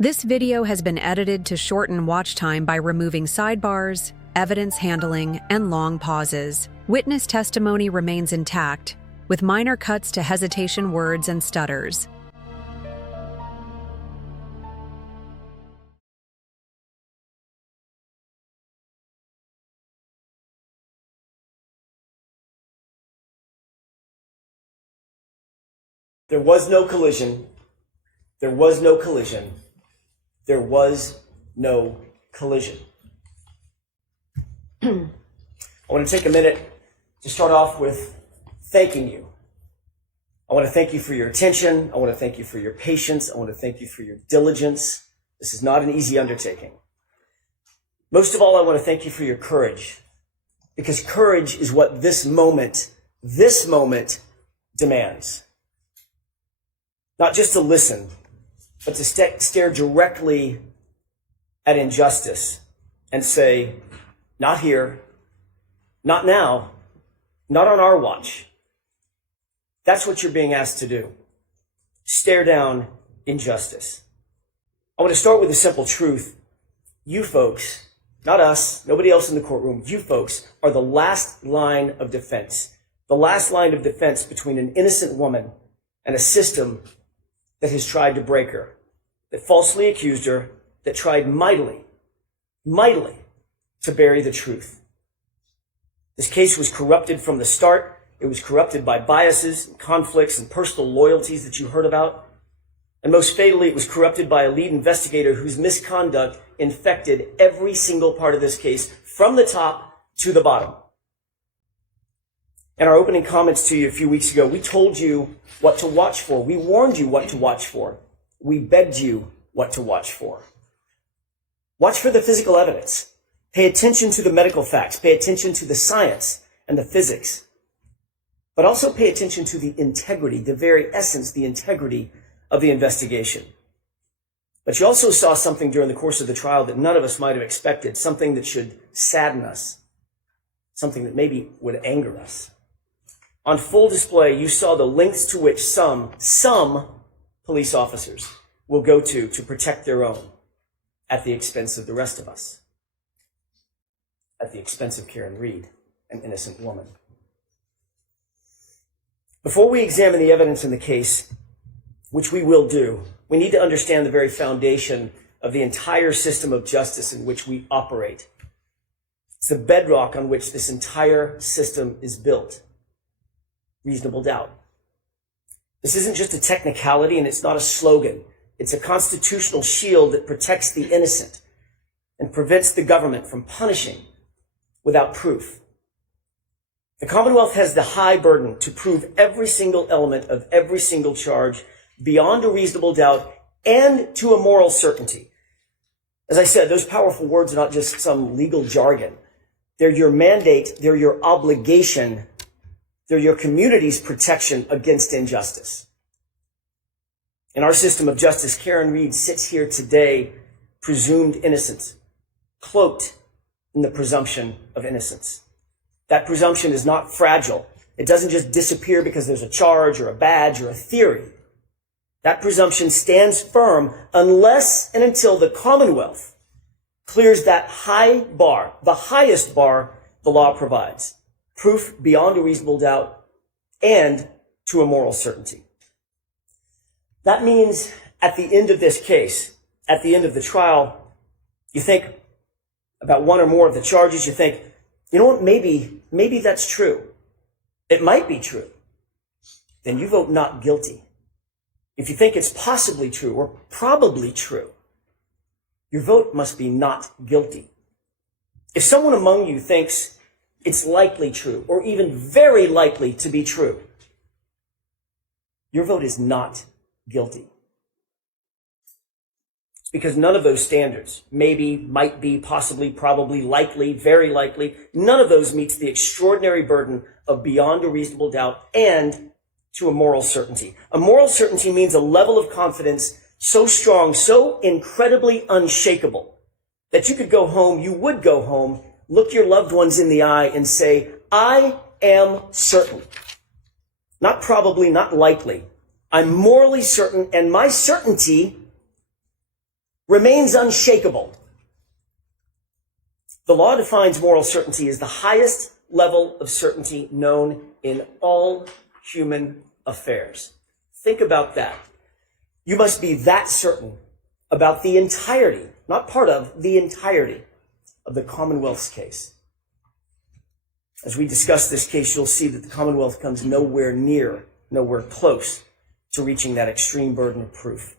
This video has been edited to shorten watch time by removing sidebars, evidence handling, and long pauses. Witness testimony remains intact, with minor cuts to hesitation words and stutters. There was no collision. There was no collision. There was no collision. I want to take a minute to start off with thanking you. I want to thank you for your attention. I want to thank you for your patience. I want to thank you for your diligence. This is not an easy undertaking. Most of all, I want to thank you for your courage, because courage is what this moment demands. Not just to listen, but to stare directly at injustice and say, not here, not now, not on our watch. That's what you're being asked to do. Stare down injustice. I want to start with a simple truth. You folks, not us, nobody else in the courtroom, you folks are the last line of defense. The last line of defense between an innocent woman and a system that has tried to break her, that falsely accused her, that tried mightily to bury the truth. This case was corrupted from the start. It was corrupted by biases, and conflicts, and personal loyalties that you heard about. And most fatally, it was corrupted by a lead investigator whose misconduct infected every single part of this case, from the top to the bottom. In our opening comments to you a few weeks ago, we told you what to watch for. We warned you what to watch for. We begged you what to watch for. Watch for the physical evidence. Pay attention to the medical facts. Pay attention to the science and the physics. But also pay attention to the integrity, the very essence, the integrity of the investigation. But you also saw something during the course of the trial that none of us might have expected, something that should sadden us, something that maybe would anger us. On full display, you saw the lengths to which some police officers will go to protect their own at the expense of the rest of us, at the expense of Karen Reed, an innocent woman. Before we examine the evidence in the case, which we will do, we need to understand the very foundation of the entire system of justice in which we operate. It's the bedrock on which this entire system is built. Reasonable doubt. This isn't just a technicality, and it's not a slogan. It's a constitutional shield that protects the innocent and prevents the government from punishing without proof. The Commonwealth has the high burden to prove every single element of every single charge beyond a reasonable doubt and to a moral certainty. As I said, those powerful words are not just some legal jargon. They're your mandate, they're your obligation, they're your community's protection against injustice. In our system of justice, Karen Reed sits here today presumed innocent, cloaked in the presumption of innocence. That presumption is not fragile. It doesn't just disappear because there's a charge or a badge or a theory. That presumption stands firm unless and until the Commonwealth clears that high bar, the highest bar the law provides. Proof beyond a reasonable doubt and to a moral certainty. That means at the end of this case, at the end of the trial, you think about one or more of the charges, you think, you know what, maybe that's true. It might be true. Then you vote not guilty. If you think it's possibly true or probably true, your vote must be not guilty. If someone among you thinks it's likely true or even very likely to be true, your vote is not guilty. It's because none of those standards, maybe, might be, possibly, probably, likely, very likely, none of those meets the extraordinary burden of beyond a reasonable doubt and to a moral certainty. A moral certainty means a level of confidence so strong, so incredibly unshakable, that you could go home, you would go home, look your loved ones in the eye and say, I am certain. Not probably, not likely. I'm morally certain, and my certainty remains unshakable. The law defines moral certainty as the highest level of certainty known in all human affairs. Think about that. You must be that certain about the entirety, not part of, the entirety of the Commonwealth's case. As we discuss this case, you'll see that the Commonwealth comes nowhere near, nowhere close to reaching that extreme burden of proof.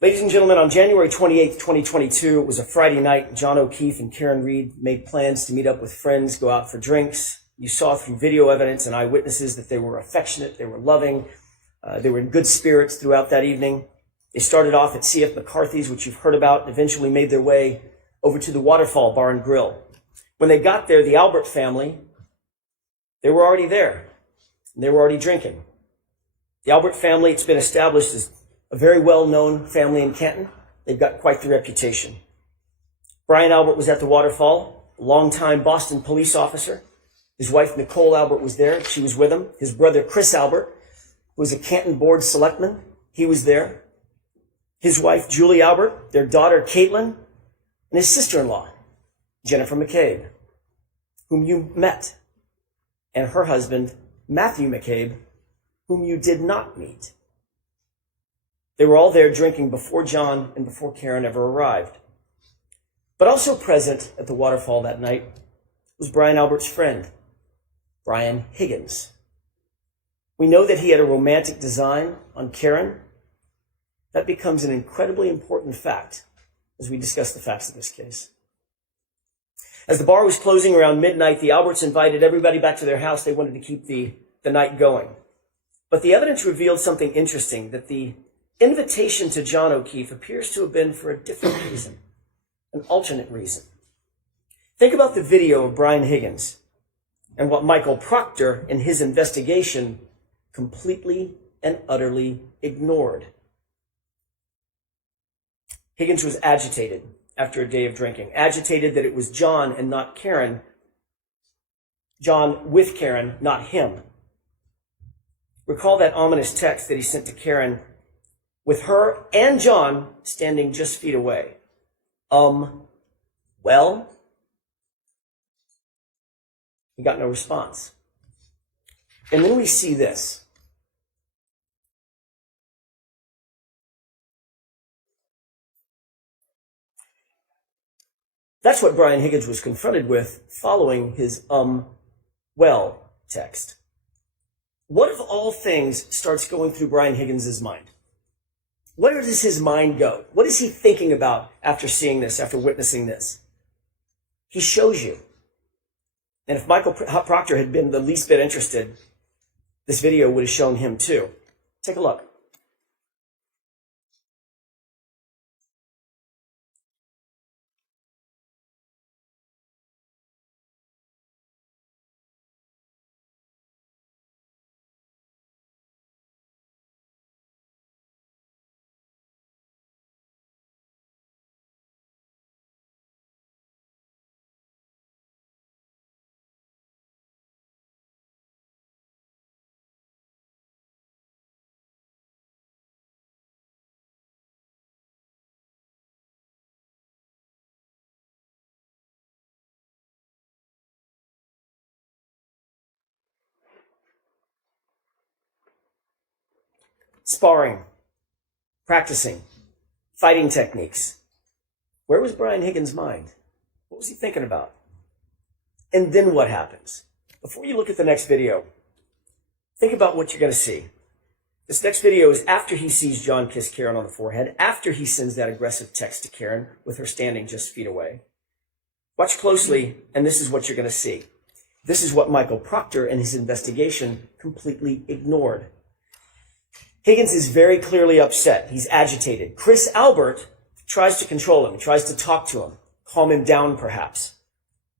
Ladies and gentlemen, on January 28th, 2022, it was a Friday night. John O'Keefe and Karen Reed made plans to meet up with friends, go out for drinks. You saw through video evidence and eyewitnesses that they were affectionate, they were loving, they were in good spirits throughout that evening. They started off at C.F. McCarthy's, which you've heard about, and eventually made their way over to the Waterfall Bar and Grill. When they got there, the Albert family, they were already there. And they were already drinking. The Albert family, it's been established as a very well-known family in Canton. They've got quite the reputation. Brian Albert was at the Waterfall, a longtime Boston police officer. His wife, Nicole Albert, was there. She was with him. His brother, Chris Albert, who was a Canton board selectman, he was there. His wife, Julie Albert, their daughter, Caitlin, and his sister-in-law, Jennifer McCabe, whom you met, and her husband, Matthew McCabe, whom you did not meet. They were all there drinking before John and before Karen ever arrived. But also present at the Waterfall that night was Brian Albert's friend, Brian Higgins. We know that he had a romantic design on Karen. That becomes an incredibly important fact as we discuss the facts of this case. As the bar was closing around midnight, the Alberts invited everybody back to their house. They wanted to keep the night going. But the evidence revealed something interesting, that the invitation to John O'Keefe appears to have been for a different reason, an alternate reason. Think about the video of Brian Higgins and what Michael Proctor in his investigation completely and utterly ignored. Higgins was agitated after a day of drinking, agitated that it was John and not Karen, John with Karen, not him. Recall that ominous text that he sent to Karen with her and John standing just feet away. Well? He got no response. And then we see this. That's what Brian Higgins was confronted with following his well text. What of all things starts going through Brian Higgins' mind? Where does his mind go? What is he thinking about after seeing this, after witnessing this? He shows you. And if Michael Proctor had been the least bit interested, this video would have shown him too. Take a look. Sparring, practicing, fighting techniques. Where was Brian Higgins' mind? What was he thinking about? And then what happens? Before you look at the next video, think about what you're going to see. This next video is after he sees John kiss Karen on the forehead, after he sends that aggressive text to Karen with her standing just feet away. Watch closely, and this is what you're going to see. This is what Michael Proctor and his investigation completely ignored. Higgins is very clearly upset. He's agitated. Chris Albert tries to control him, tries to talk to him, calm him down perhaps.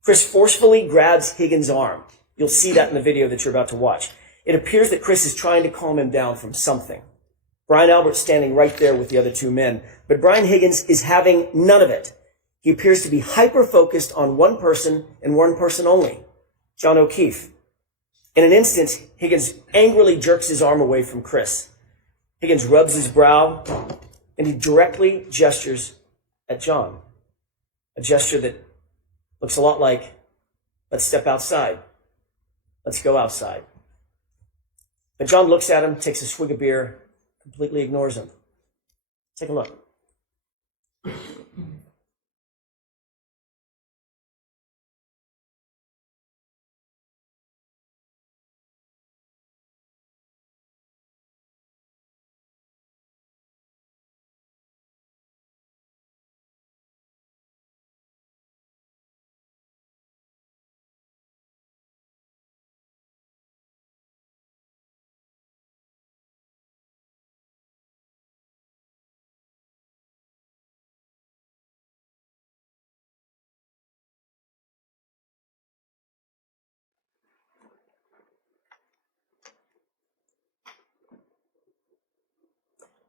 Chris forcefully grabs Higgins' arm. You'll see that in the video that you're about to watch. It appears that Chris is trying to calm him down from something. Brian Albert's standing right there with the other two men, but Brian Higgins is having none of it. He appears to be hyper-focused on one person and one person only, John O'Keefe. In an instant, Higgins angrily jerks his arm away from Chris. Higgins rubs his brow, and he directly gestures at John, a gesture that looks a lot like, let's step outside. Let's go outside. But John looks at him, takes a swig of beer, completely ignores him. Take a look.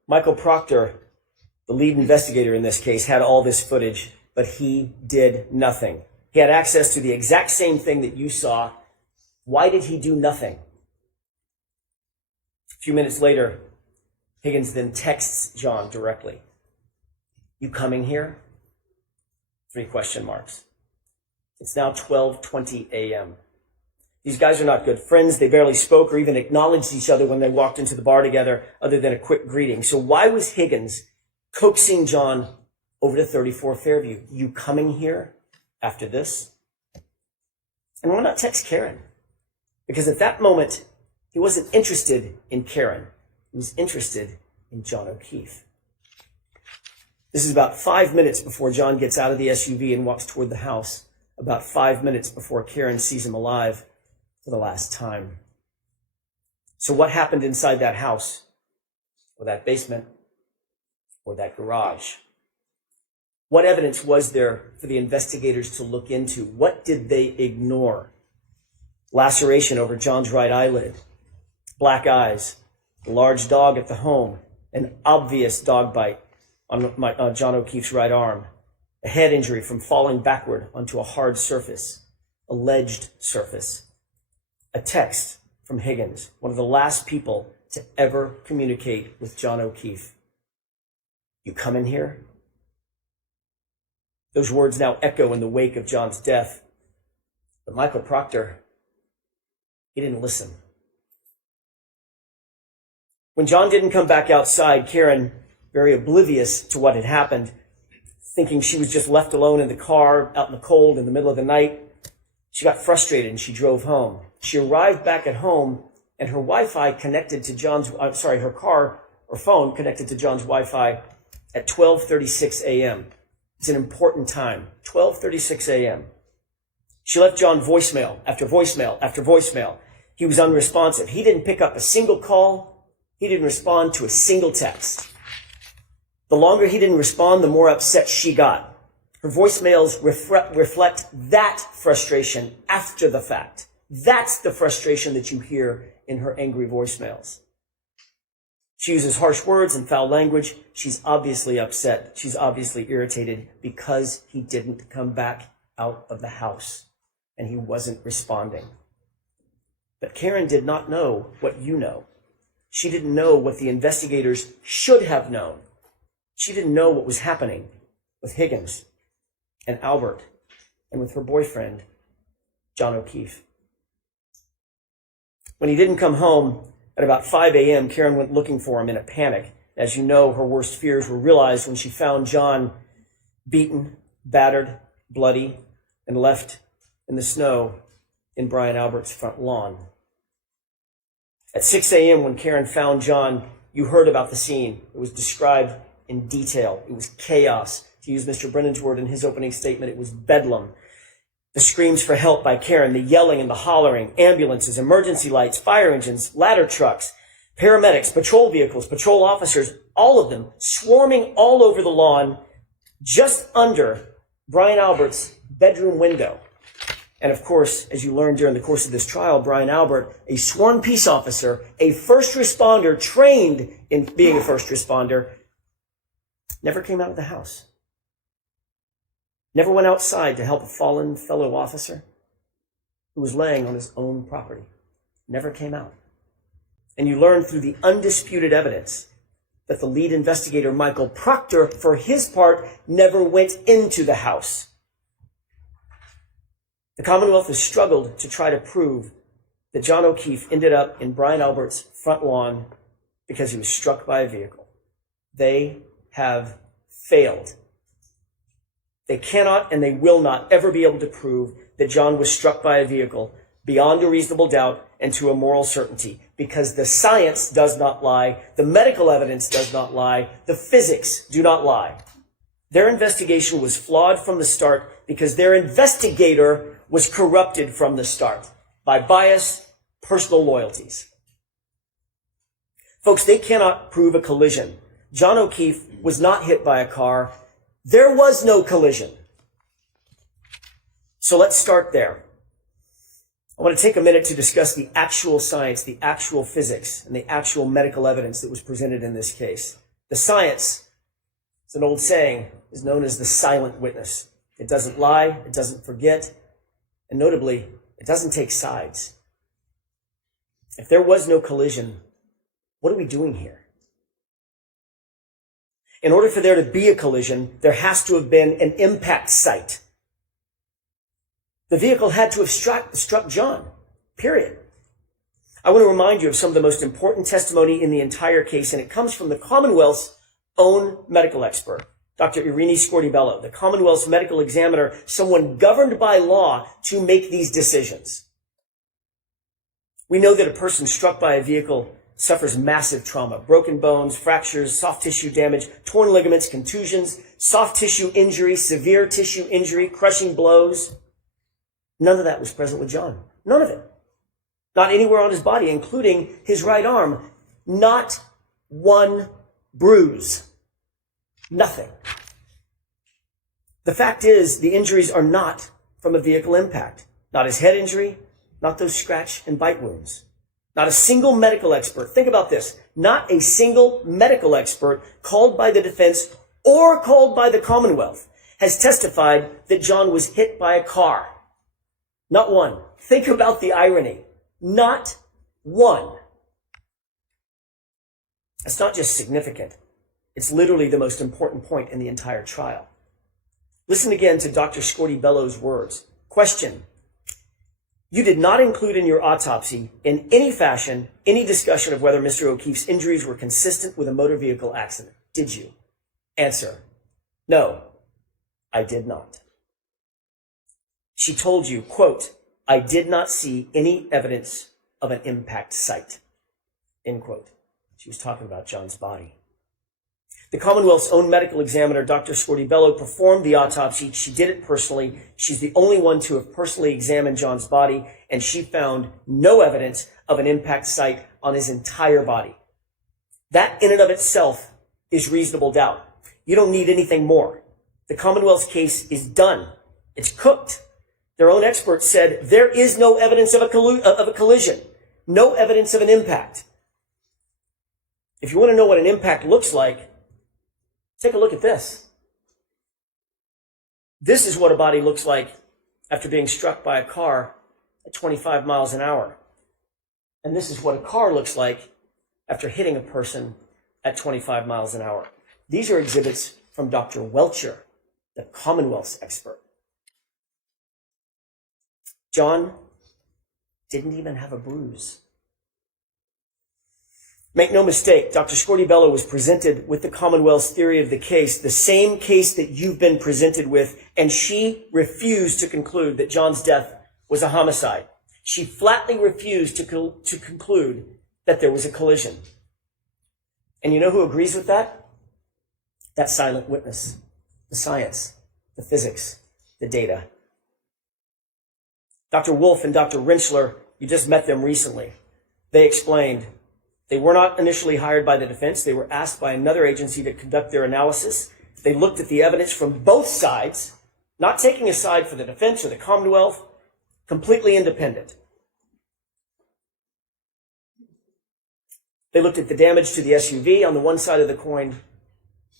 Michael Proctor, the lead investigator in this case, had all this footage, but he did nothing. He had access to the exact same thing that you saw. Why did he do nothing? A few minutes later, Higgins then texts John directly. You coming here? 3 question marks. It's now 12:20 a.m. These guys are not good friends. They barely spoke or even acknowledged each other when they walked into the bar together, other than a quick greeting. So why was Higgins coaxing John over to 34 Fairview? You coming here after this? And why not text Karen? Because at that moment, he wasn't interested in Karen. He was interested in John O'Keefe. This is about 5 minutes before John gets out of the SUV and walks toward the house. About 5 minutes before Karen sees him alive for the last time. So what happened inside that house, or that basement, or that garage? What evidence was there for the investigators to look into? What did they ignore? Laceration over John's right eyelid, black eyes, a large dog at the home, an obvious dog bite on John O'Keefe's right arm, a head injury from falling backward onto a hard surface, alleged surface, a text from Higgins, one of the last people to ever communicate with John O'Keefe. You coming here? Those words now echo in the wake of John's death. But Michael Proctor, he didn't listen. When John didn't come back outside, Karen, very oblivious to what had happened, thinking she was just left alone in the car, out in the cold in the middle of the night, she got frustrated and she drove home. She arrived back at home and her Wi-Fi connected to her car or phone connected to John's Wi-Fi at 12:36 a.m. It's an important time, 12:36 a.m. She left John voicemail after voicemail after voicemail. He was unresponsive. He didn't pick up a single call. He didn't respond to a single text. The longer he didn't respond, the more upset she got. Her voicemails reflect that frustration after the fact. That's the frustration that you hear in her angry voicemails. She uses harsh words and foul language. She's obviously upset. She's obviously irritated because he didn't come back out of the house and he wasn't responding. But Karen did not know what you know. She didn't know what the investigators should have known. She didn't know what was happening with Higgins and Albert and with her boyfriend, John O'Keefe. When he didn't come home at about 5 a.m., Karen went looking for him in a panic. As you know, her worst fears were realized when she found John beaten, battered, bloody, and left in the snow in Brian Albert's front lawn. At 6 a.m., when Karen found John, you heard about the scene. It was described in detail. It was chaos. To use Mr. Brennan's word in his opening statement, it was bedlam. The screams for help by Karen, the yelling and the hollering, ambulances, emergency lights, fire engines, ladder trucks, paramedics, patrol vehicles, patrol officers, all of them swarming all over the lawn just under Brian Albert's bedroom window. And of course, as you learned during the course of this trial, Brian Albert, a sworn peace officer, a first responder trained in being a first responder, never came out of the house. Never went outside to help a fallen fellow officer who was laying on his own property. Never came out. And you learn through the undisputed evidence that the lead investigator, Michael Proctor, for his part, never went into the house. The Commonwealth has struggled to try to prove that John O'Keefe ended up in Brian Albert's front lawn because he was struck by a vehicle. They have failed. They cannot and they will not ever be able to prove that John was struck by a vehicle beyond a reasonable doubt and to a moral certainty, because the science does not lie, the medical evidence does not lie, the physics do not lie. Their investigation was flawed from the start because their investigator was corrupted from the start by bias, personal loyalties. Folks, they cannot prove a collision. John O'Keefe was not hit by a car. There was no collision. So let's start there. I want to take a minute to discuss the actual science, the actual physics, and the actual medical evidence that was presented in this case. The science, it's an old saying, is known as the silent witness. It doesn't lie, it doesn't forget, and notably, it doesn't take sides. If there was no collision, what are we doing here? In order for there to be a collision, there has to have been an impact site. The vehicle had to have struck John, period. I want to remind you of some of the most important testimony in the entire case, and it comes from the Commonwealth's own medical expert, Dr. Irini Scortibello, the Commonwealth's medical examiner, someone governed by law to make these decisions. We know that a person struck by a vehicle suffers massive trauma, broken bones, fractures, soft tissue damage, torn ligaments, contusions, soft tissue injury, severe tissue injury, crushing blows. None of that was present with John. None of it. Not anywhere on his body, including his right arm. Not one bruise. Nothing. The fact is, the injuries are not from a vehicle impact. Not his head injury, not those scratch and bite wounds. Not a single medical expert, think about this, not a single medical expert called by the defense or called by the Commonwealth has testified that John was hit by a car. Not one. Think about the irony. Not one. It's not just significant. It's literally the most important point in the entire trial. Listen again to Dr. Scortibello's words. Question. You did not include in your autopsy, in any fashion, any discussion of whether Mr. O'Keefe's injuries were consistent with a motor vehicle accident, did you? Answer. No, I did not. She told you, quote, I did not see any evidence of an impact site, end quote. She was talking about John's body. The Commonwealth's own medical examiner, Dr. Scortibello, performed the autopsy. She did it personally. She's the only one to have personally examined John's body, and she found no evidence of an impact site on his entire body. That in and of itself is reasonable doubt. You don't need anything more. The Commonwealth's case is done. It's cooked. Their own experts said there is no evidence of a collision, no evidence of an impact. If you want to know what an impact looks like, take a look at this. This is what a body looks like after being struck by a car at 25 miles an hour. And this is what a car looks like after hitting a person at 25 miles an hour. These are exhibits from Dr. Welcher, the Commonwealth's expert. John didn't even have a bruise. Make no mistake, Dr. Scortibello was presented with the Commonwealth's theory of the case, the same case that you've been presented with, and she refused to conclude that John's death was a homicide. She flatly refused to conclude that there was a collision. And you know who agrees with that? That silent witness, the science, the physics, the data. Dr. Wolf and Dr. Rentschler, you just met them recently. They explained they were not initially hired by the defense. They were asked by another agency to conduct their analysis. They looked at the evidence from both sides, not taking a side for the defense or the Commonwealth, completely independent. They looked at the damage to the SUV on the one side of the coin.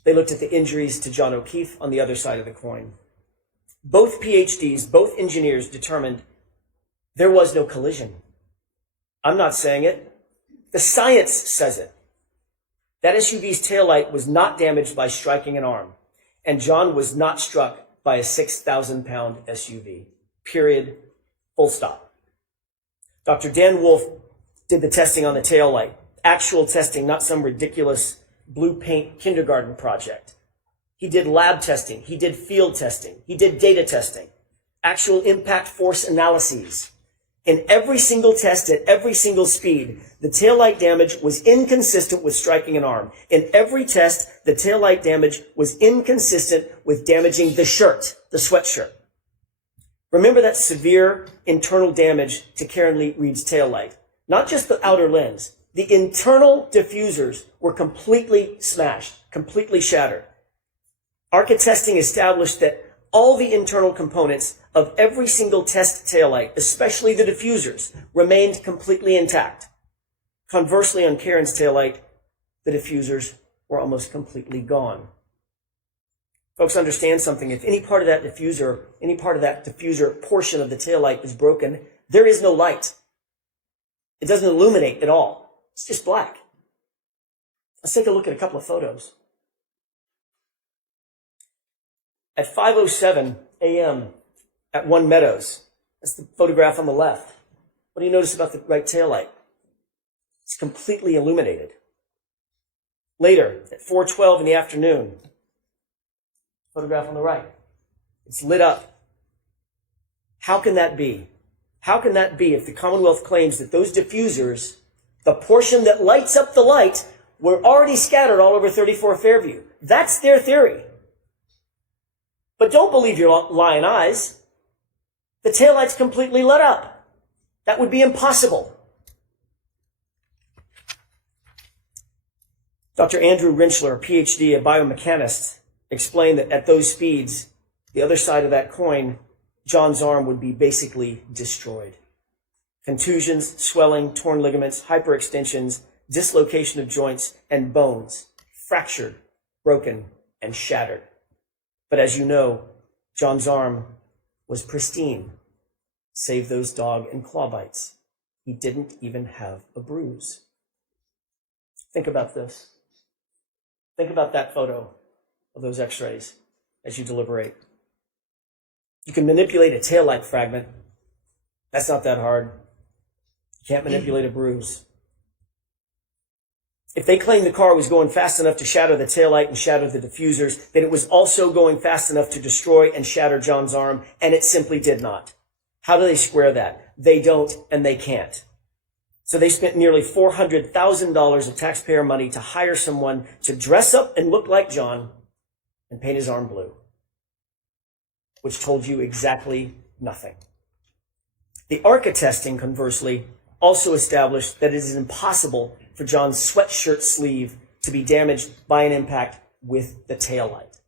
They looked at the injuries to John O'Keefe on the other side of the coin. Both PhDs, both engineers determined there was no collision. I'm not saying it. The science says it. That SUV's taillight was not damaged by striking an arm, and John was not struck by a 6,000-pound SUV. Period. Full stop. Dr. Dan Wolf did the testing on the taillight. Actual testing, not some ridiculous blue paint kindergarten project. He did lab testing. He did field testing. He did data testing. Actual impact force analyses. In every single test at every single speed, the taillight damage was inconsistent with striking an arm. In every test, the taillight damage was inconsistent with damaging the shirt, the sweatshirt. Remember that severe internal damage to Karen Reed's taillight. Not just the outer lens. The internal diffusers were completely smashed, completely shattered. ARCA testing established that all the internal components of every single test taillight, especially the diffusers, remained completely intact. Conversely, on Karen's taillight, the diffusers were almost completely gone. Folks, understand something. If any part of that diffuser portion of the taillight is broken, there is no light. It doesn't illuminate at all. It's just black. Let's take a look at a couple of photos. At 5:07 a.m. at One Meadows, that's the photograph on the left. What do you notice about the right taillight? It's completely illuminated. Later, at 4:12 in the afternoon, photograph on the right, it's lit up. How can that be? How can that be if the Commonwealth claims that those diffusers, the portion that lights up the light, were already scattered all over 34 Fairview? That's their theory. But don't believe your lying eyes. The taillight's completely lit up. That would be impossible. Dr. Andrew Rinchler, a PhD, a biomechanist, explained that at those speeds, the other side of that coin, John's arm would be basically destroyed. Contusions, swelling, torn ligaments, hyperextensions, dislocation of joints and bones, fractured, broken, and shattered. But as you know, John's arm was pristine, save those dog and claw bites. He didn't even have a bruise. Think about this. Think about that photo of those x-rays as you deliberate. You can manipulate a taillight fragment. That's not that hard. You can't manipulate a bruise. If they claim the car was going fast enough to shatter the taillight and shatter the diffusers, then it was also going fast enough to destroy and shatter John's arm, and it simply did not. How do they square that? They don't, and they can't. So they spent nearly $400,000 of taxpayer money to hire someone to dress up and look like John and paint his arm blue, which told you exactly nothing. The ARCA testing, conversely, also established that it is impossible for John's sweatshirt sleeve to be damaged by an impact with the taillight.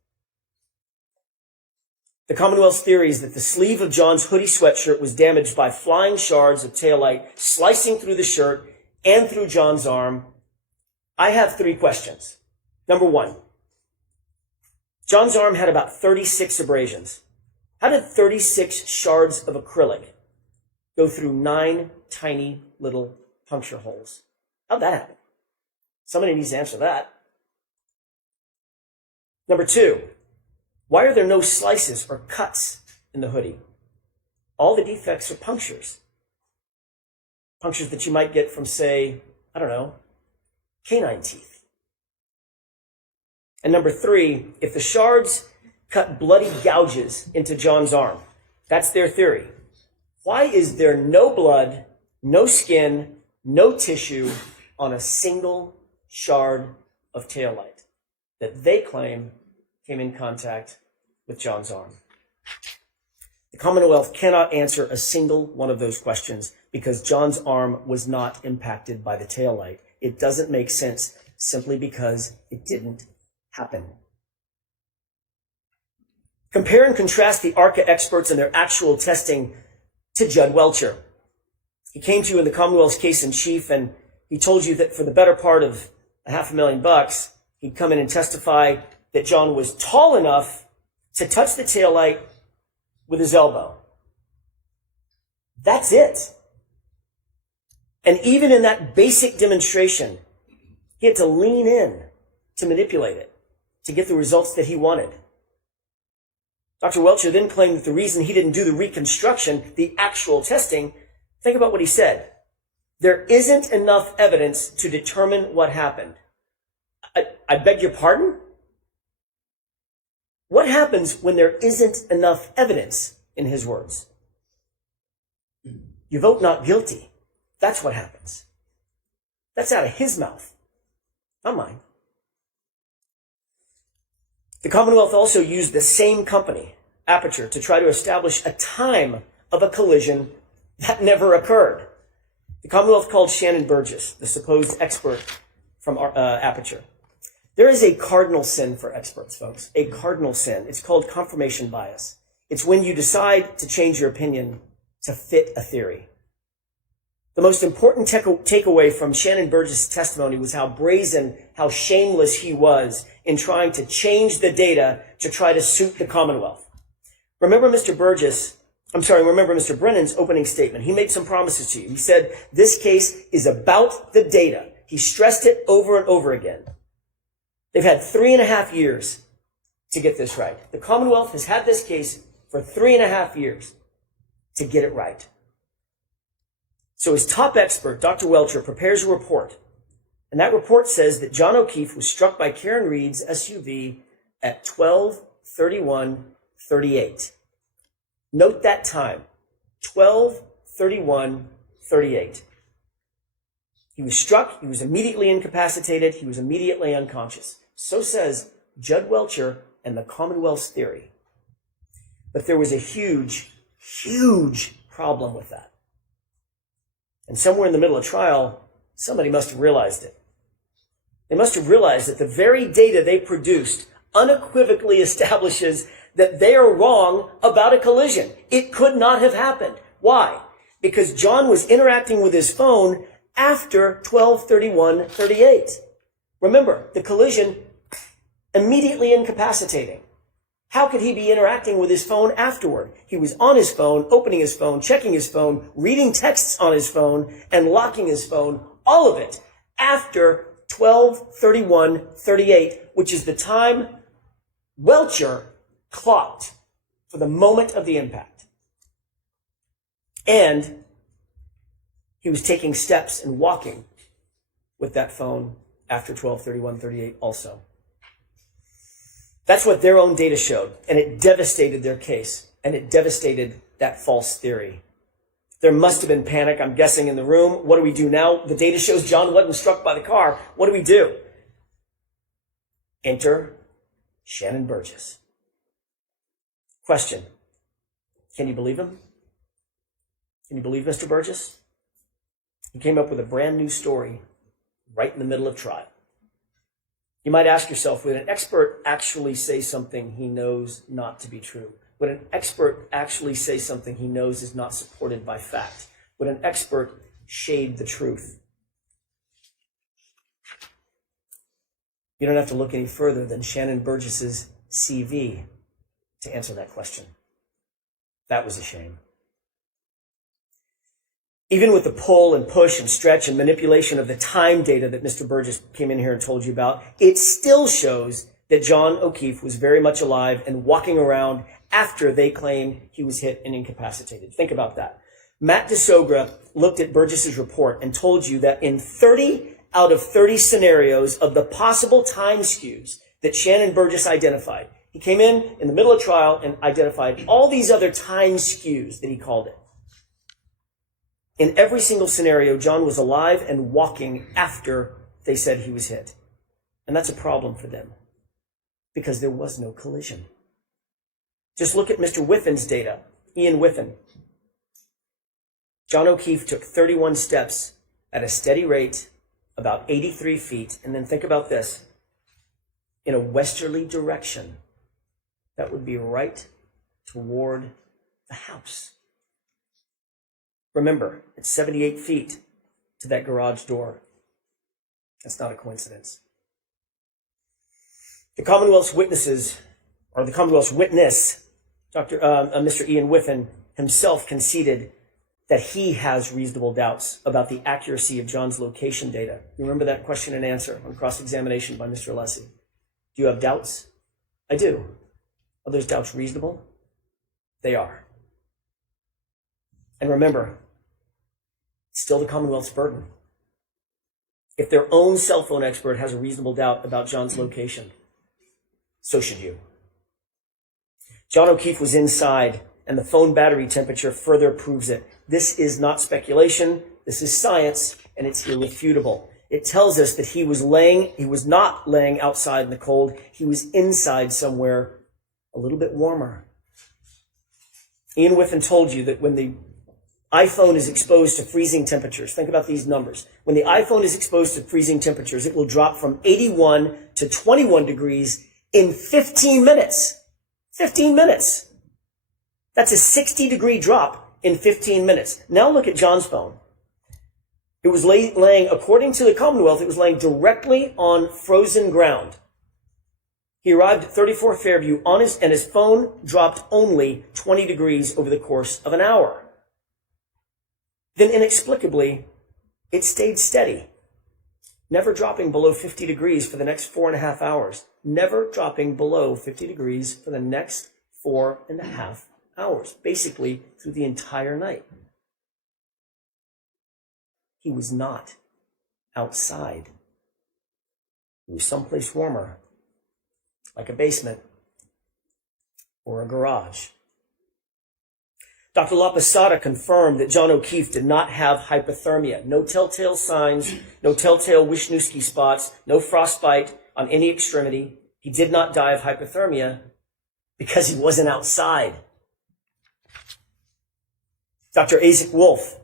The Commonwealth's theory is that the sleeve of John's hoodie sweatshirt was damaged by flying shards of taillight slicing through the shirt and through John's arm. I have 3 questions. Number 1, John's arm had about 36 abrasions. How did 36 shards of acrylic go through 9 tiny little puncture holes? How'd that happen? Somebody needs to answer that. Number 2, why are there no slices or cuts in the hoodie? All the defects are punctures. Punctures that you might get from, say, I don't know, canine teeth. And number 3, if the shards cut bloody gouges into John's arm, that's their theory, why is there no blood, no skin, no tissue on a single shard of taillight that they claim came in contact with John's arm? The Commonwealth cannot answer a single one of those questions because John's arm was not impacted by the taillight. It doesn't make sense simply because it didn't happen. Compare and contrast the ARCA experts and their actual testing to Judd Welcher. He came to you in the Commonwealth's case in chief, and he told you that for the better part of $500,000, he'd come in and testify that John was tall enough to touch the taillight with his elbow. That's it. And even in that basic demonstration, He had to lean in to manipulate it, to get the results that he wanted. Dr. Welcher then claimed that the reason he didn't do the reconstruction, the actual testing, think about what he said. There isn't enough evidence to determine what happened. I beg your pardon? What happens when there isn't enough evidence, in his words? You vote not guilty. That's what happens. That's out of his mouth, not mine. The Commonwealth also used the same company, Aperture, to try to establish a time of a collision that never occurred. The Commonwealth called Shannon Burgess, the supposed expert from Aperture. There is a cardinal sin for experts, folks. A cardinal sin. It's called confirmation bias. It's when you decide to change your opinion to fit a theory. The most important takeaway from Shannon Burgess' testimony was how brazen, how shameless he was in trying to change the data to try to suit the Commonwealth. Remember Mr. Brennan's opening statement. He made some promises to you. He said, this case is about the data. He stressed it over and over again. They've had 3.5 years to get this right. The Commonwealth has had this case for 3.5 years to get it right. So his top expert, Dr. Welcher, prepares a report. And that report says that John O'Keefe was struck by Karen Reed's SUV at 12:31:38. Note that time, 12:31:38. He was struck, he was immediately incapacitated, he was immediately unconscious. So says Judd Welcher and the Commonwealth's theory. But there was a huge, huge problem with that. And somewhere in the middle of trial, somebody must have realized it. They must have realized that the very data they produced unequivocally establishes that they are wrong about a collision. It could not have happened. Why? Because John was interacting with his phone after 12:31:38. Remember, the collision immediately incapacitating. How could he be interacting with his phone afterward? He was on his phone, opening his phone, checking his phone, reading texts on his phone, and locking his phone, all of it after 12:31:38, which is the time Welcher clocked for the moment of the impact. And he was taking steps and walking with that phone after 12:31:38 also. That's what their own data showed, and it devastated their case, and it devastated that false theory. There must have been panic, I'm guessing, in the room. What do we do now? The data shows John wasn't struck by the car. What do we do? Enter Shannon Burgess. Question. Can you believe him? Can you believe Mr. Burgess? He came up with a brand new story right in the middle of trial. You might ask yourself, would an expert actually say something he knows not to be true? Would an expert actually say something he knows is not supported by fact? Would an expert shade the truth? You don't have to look any further than Shannon Burgess's CV to answer that question. That was a shame. Even with the pull and push and stretch and manipulation of the time data that Mr. Burgess came in here and told you about, it still shows that John O'Keefe was very much alive and walking around after they claimed he was hit and incapacitated. Think about that. Matt DeSogra looked at Burgess's report and told you that in 30 out of 30 scenarios of the possible time skews that Shannon Burgess identified, he came in the middle of trial and identified all these other time skews that he called it. In every single scenario, John was alive and walking after they said he was hit. And that's a problem for them because there was no collision. Just look at Mr. Whiffen's data, Ian Whiffen. John O'Keefe took 31 steps at a steady rate, about 83 feet, and then think about this, in a westerly direction that would be right toward the house. Remember, it's 78 feet to that garage door. That's not a coincidence. The Commonwealth's witnesses, or the Commonwealth's witness, Mr. Ian Whiffen himself conceded that he has reasonable doubts about the accuracy of John's location data. You remember that question and answer on cross-examination by Mr. Alessi. Do you have doubts? I do. Are those doubts reasonable? They are. And remember, it's still the Commonwealth's burden. If their own cell phone expert has a reasonable doubt about John's location, so should you. John O'Keefe was inside, and the phone battery temperature further proves it. This is not speculation. This is science, and it's irrefutable. It tells us that he was not laying outside in the cold. He was inside somewhere a little bit warmer. Ian Whiffen told you that when the iPhone is exposed to freezing temperatures, think about these numbers. When the iPhone is exposed to freezing temperatures, it will drop from 81 to 21 degrees in 15 minutes. 15 minutes. That's a 60-degree drop in 15 minutes. Now look at John's phone. It was laying, according to the Commonwealth, it was laying directly on frozen ground. He arrived at 34 Fairview and his phone dropped only 20 degrees over the course of an hour. Then inexplicably, it stayed steady, never dropping below 50 degrees for the next 4.5 hours. Never dropping below 50 degrees for the next 4.5 hours, basically through the entire night. He was not outside. He was someplace warmer, like a basement or a garage. Dr. Laposada confirmed that John O'Keefe did not have hypothermia. No telltale signs, no telltale Wisniewski spots, no frostbite on any extremity. He did not die of hypothermia because he wasn't outside. Dr. Isaac Wolf,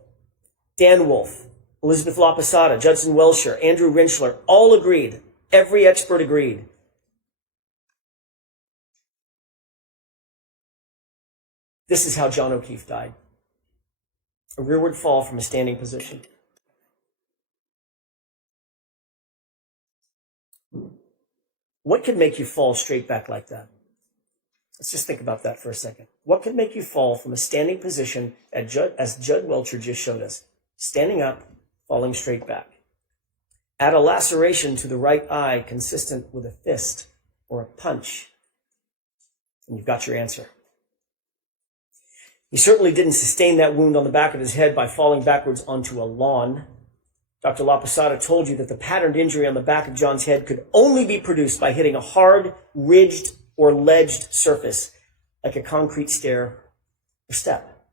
Dan Wolf, Elizabeth Laposada, Judson Welsher, Andrew Rentschler, all agreed. Every expert agreed. This is how John O'Keefe died. A rearward fall from a standing position. What could make you fall straight back like that? Let's just think about that for a second. What could make you fall from a standing position as Judd Welcher just showed us? Standing up, falling straight back. Add a laceration to the right eye consistent with a fist or a punch, and you've got your answer. He certainly didn't sustain that wound on the back of his head by falling backwards onto a lawn. Dr. Laposada told you that the patterned injury on the back of John's head could only be produced by hitting a hard, ridged, or ledged surface, like a concrete stair or step.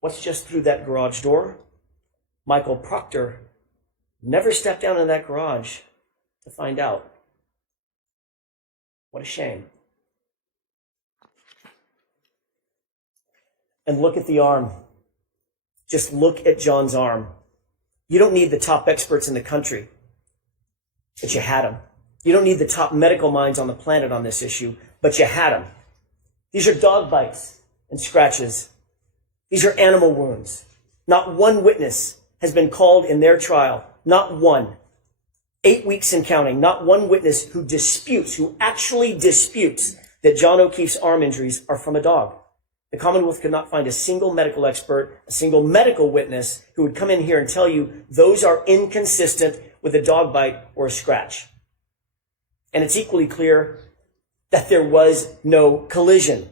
What's just through that garage door? Michael Proctor never stepped down in that garage to find out. What a shame. And look at the arm. Just look at John's arm. You don't need the top experts in the country, but you had them. You don't need the top medical minds on the planet on this issue, but you had them. These are dog bites and scratches. These are animal wounds. Not one witness has been called in their trial. Not one. 8 weeks and counting. Not one witness who actually disputes that John O'Keefe's arm injuries are from a dog. The Commonwealth could not find a single medical expert, a single medical witness who would come in here and tell you those are inconsistent with a dog bite or a scratch. And it's equally clear that there was no collision.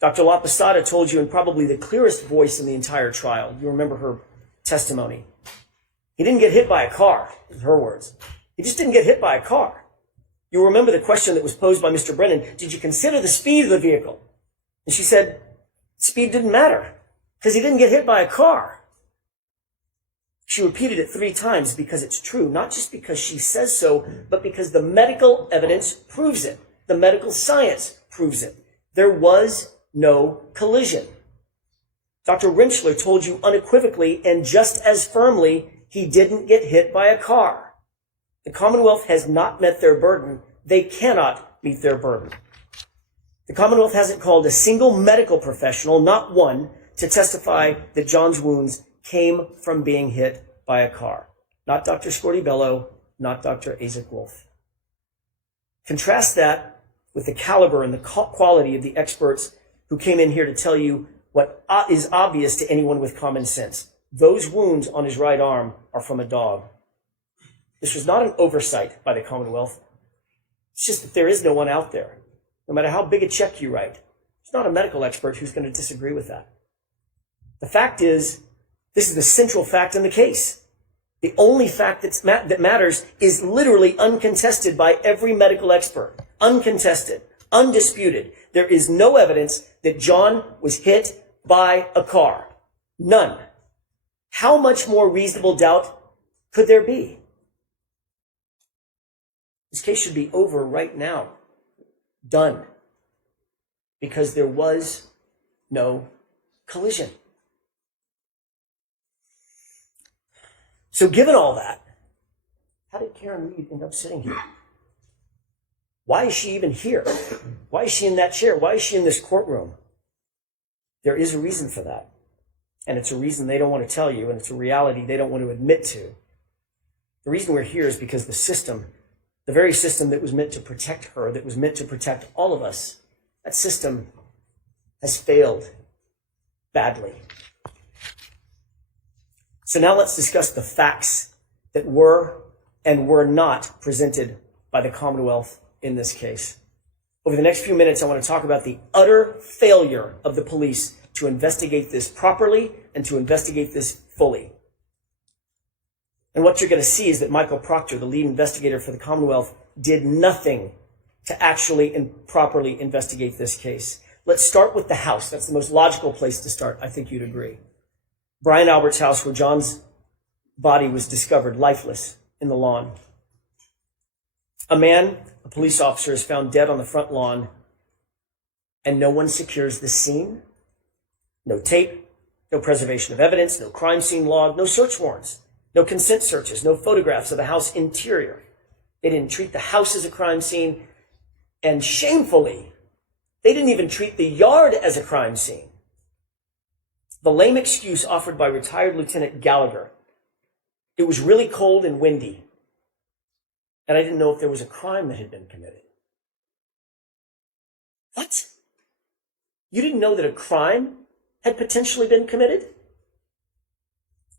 Dr. Laposada told you in probably the clearest voice in the entire trial. You remember her testimony. He didn't get hit by a car, in her words. He just didn't get hit by a car. You remember the question that was posed by Mr. Brennan, did you consider the speed of the vehicle? And she said, speed didn't matter because he didn't get hit by a car. She repeated it 3 times because it's true, not just because she says so, but because the medical evidence proves it. The medical science proves it. There was no collision. Dr. Rentschler told you unequivocally and just as firmly he didn't get hit by a car. The Commonwealth has not met their burden. They cannot meet their burden. The Commonwealth hasn't called a single medical professional, not one, to testify that John's wounds came from being hit by a car. Not Dr. Scortibello, not Dr. Isaac Wolf. Contrast that with the caliber and the quality of the experts who came in here to tell you what is obvious to anyone with common sense. Those wounds on his right arm are from a dog. This was not an oversight by the Commonwealth. It's just that there is no one out there, no matter how big a check you write. There's not a medical expert who's going to disagree with that. The fact is, this is the central fact in the case. The only fact that matters is literally uncontested by every medical expert. Uncontested, undisputed. There is no evidence that John was hit by a car. None. How much more reasonable doubt could there be? This case should be over right now. Done. Because there was no collision. So given all that, how did Karen Reed end up sitting here? Why is she even here? Why is she in that chair? Why is she in this courtroom? There is a reason for that. And it's a reason they don't want to tell you, and it's a reality they don't want to admit to. The reason we're here is because the system, the very system that was meant to protect her, that was meant to protect all of us, that system has failed badly. So now let's discuss the facts that were and were not presented by the Commonwealth in this case. Over the next few minutes, I want to talk about the utter failure of the police to investigate this properly and to investigate this fully. And what you're going to see is that Michael Proctor, the lead investigator for the Commonwealth, did nothing to actually and properly investigate this case. Let's start with the house. That's the most logical place to start. I think you'd agree. Brian Albert's house, where John's body was discovered lifeless in the lawn. A police officer, is found dead on the front lawn, and no one secures the scene. No tape, no preservation of evidence, no crime scene log, no search warrants, no consent searches, no photographs of the house interior. They didn't treat the house as a crime scene, and shamefully, they didn't even treat the yard as a crime scene. The lame excuse offered by retired Lieutenant Gallagher: it was really cold and windy, and I didn't know if there was a crime that had been committed. What? You didn't know that a crime had potentially been committed?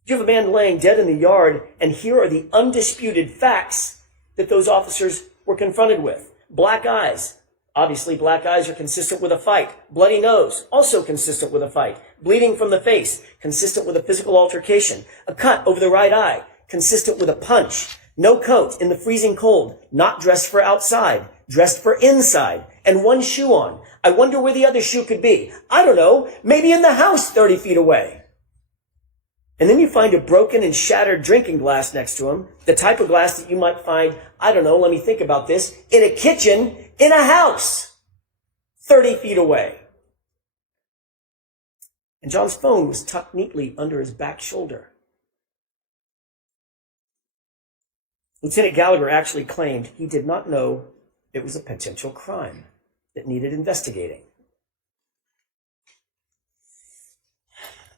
You have a man laying dead in the yard, and here are the undisputed facts that those officers were confronted with. Black eyes. Obviously, black eyes are consistent with a fight. Bloody nose, also consistent with a fight. Bleeding from the face, consistent with a physical altercation. A cut over the right eye, consistent with a punch. No coat in the freezing cold, not dressed for outside, dressed for inside, and one shoe on. I wonder where the other shoe could be. I don't know, maybe in the house 30 feet away. And then you find a broken and shattered drinking glass next to him, the type of glass that you might find, I don't know, let me think about this, in a kitchen, in a house, 30 feet away. And John's phone was tucked neatly under his back shoulder. Lieutenant Gallagher actually claimed he did not know it was a potential crime that needed investigating.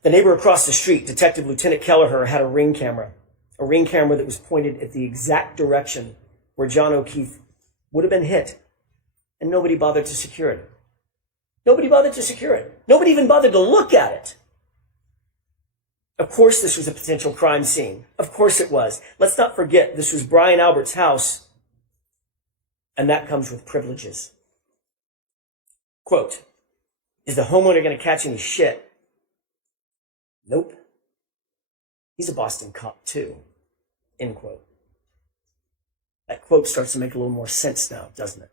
The neighbor across the street, Detective Lieutenant Kelleher, had a ring camera that was pointed at the exact direction where John O'Keefe would have been hit, and nobody bothered to secure it. Nobody bothered to secure it. Nobody even bothered to look at it. Of course this was a potential crime scene. Of course it was. Let's not forget, this was Brian Albert's house, and that comes with privileges. Quote, is the homeowner going to catch any shit? Nope. He's a Boston cop too. End quote. That quote starts to make a little more sense now, doesn't it?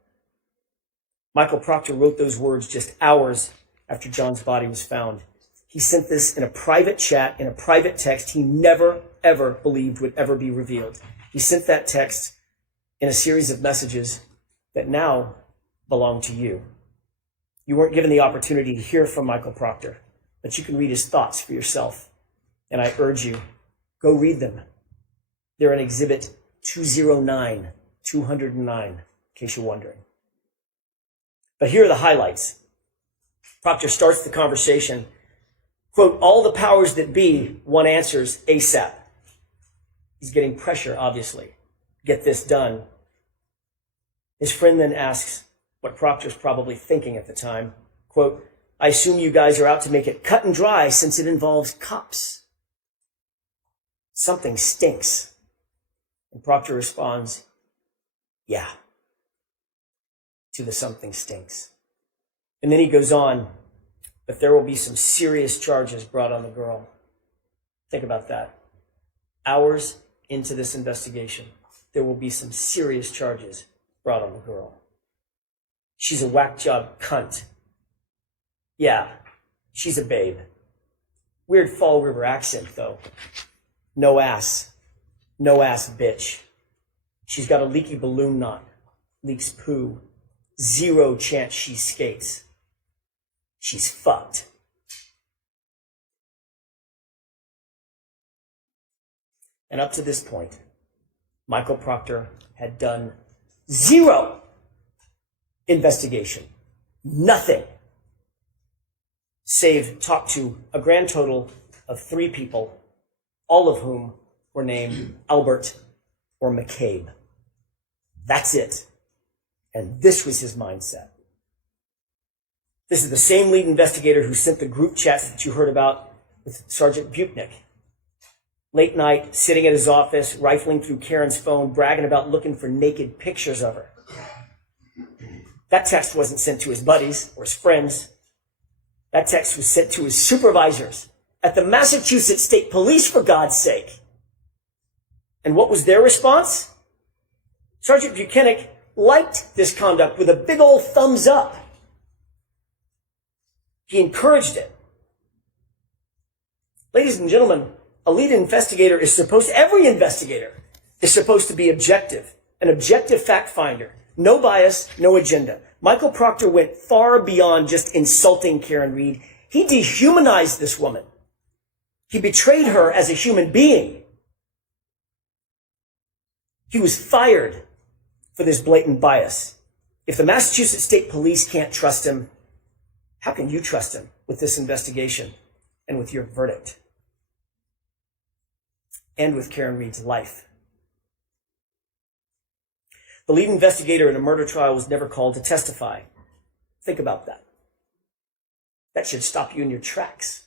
Michael Proctor wrote those words just hours after John's body was found. He sent this in a private chat, in a private text he never, ever believed would ever be revealed. He sent that text in a series of messages that now belong to you. You weren't given the opportunity to hear from Michael Proctor, but you can read his thoughts for yourself. And I urge you, go read them. They're in Exhibit 209, in case you're wondering. But here are the highlights. Proctor starts the conversation, quote, all the powers that be want answers ASAP. He's getting pressure, obviously. Get this done. His friend then asks what Proctor's probably thinking at the time. Quote, I assume you guys are out to make it cut and dry since it involves cops. Something stinks. And Proctor responds, yeah, to the something stinks. And then he goes on, but there will be some serious charges brought on the girl. Think about that. Hours into this investigation, there will be some serious charges brought on the girl. She's a whack job cunt. Yeah, she's a babe. Weird Fall River accent, though. No ass. No ass bitch. She's got a leaky balloon knot. Leaks poo. 0 chance she skates. She's fucked. And up to this point, Michael Proctor had done 0 investigation. Nothing. Save talk to a grand total of 3 people, all of whom were named Albert or McCabe. That's it. And this was his mindset. This is the same lead investigator who sent the group chats that you heard about with Sergeant Buchnick. Late night, sitting at his office, rifling through Karen's phone, bragging about looking for naked pictures of her. That text wasn't sent to his buddies or his friends. That text was sent to his supervisors at the Massachusetts State Police, for God's sake. And what was their response? Sergeant Buchanan liked this conduct with a big old thumbs up. He encouraged it. Ladies and gentlemen, a lead investigator every investigator is supposed to be objective, an objective fact finder. No bias, no agenda. Michael Proctor went far beyond just insulting Karen Reed. He dehumanized this woman. He betrayed her as a human being. He was fired for this blatant bias. If the Massachusetts State Police can't trust him, how can you trust him with this investigation and with your verdict? And with Karen Reed's life. The lead investigator in a murder trial was never called to testify. Think about that. That should stop you in your tracks.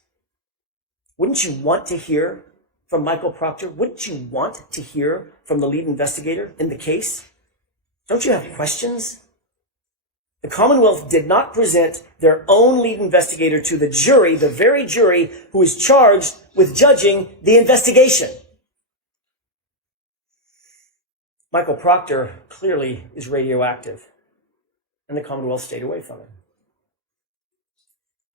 Wouldn't you want to hear from Michael Proctor? Wouldn't you want to hear from the lead investigator in the case? Don't you have questions? The Commonwealth did not present their own lead investigator to the jury, the very jury who is charged with judging the investigation. Michael Proctor clearly is radioactive, and the Commonwealth stayed away from him.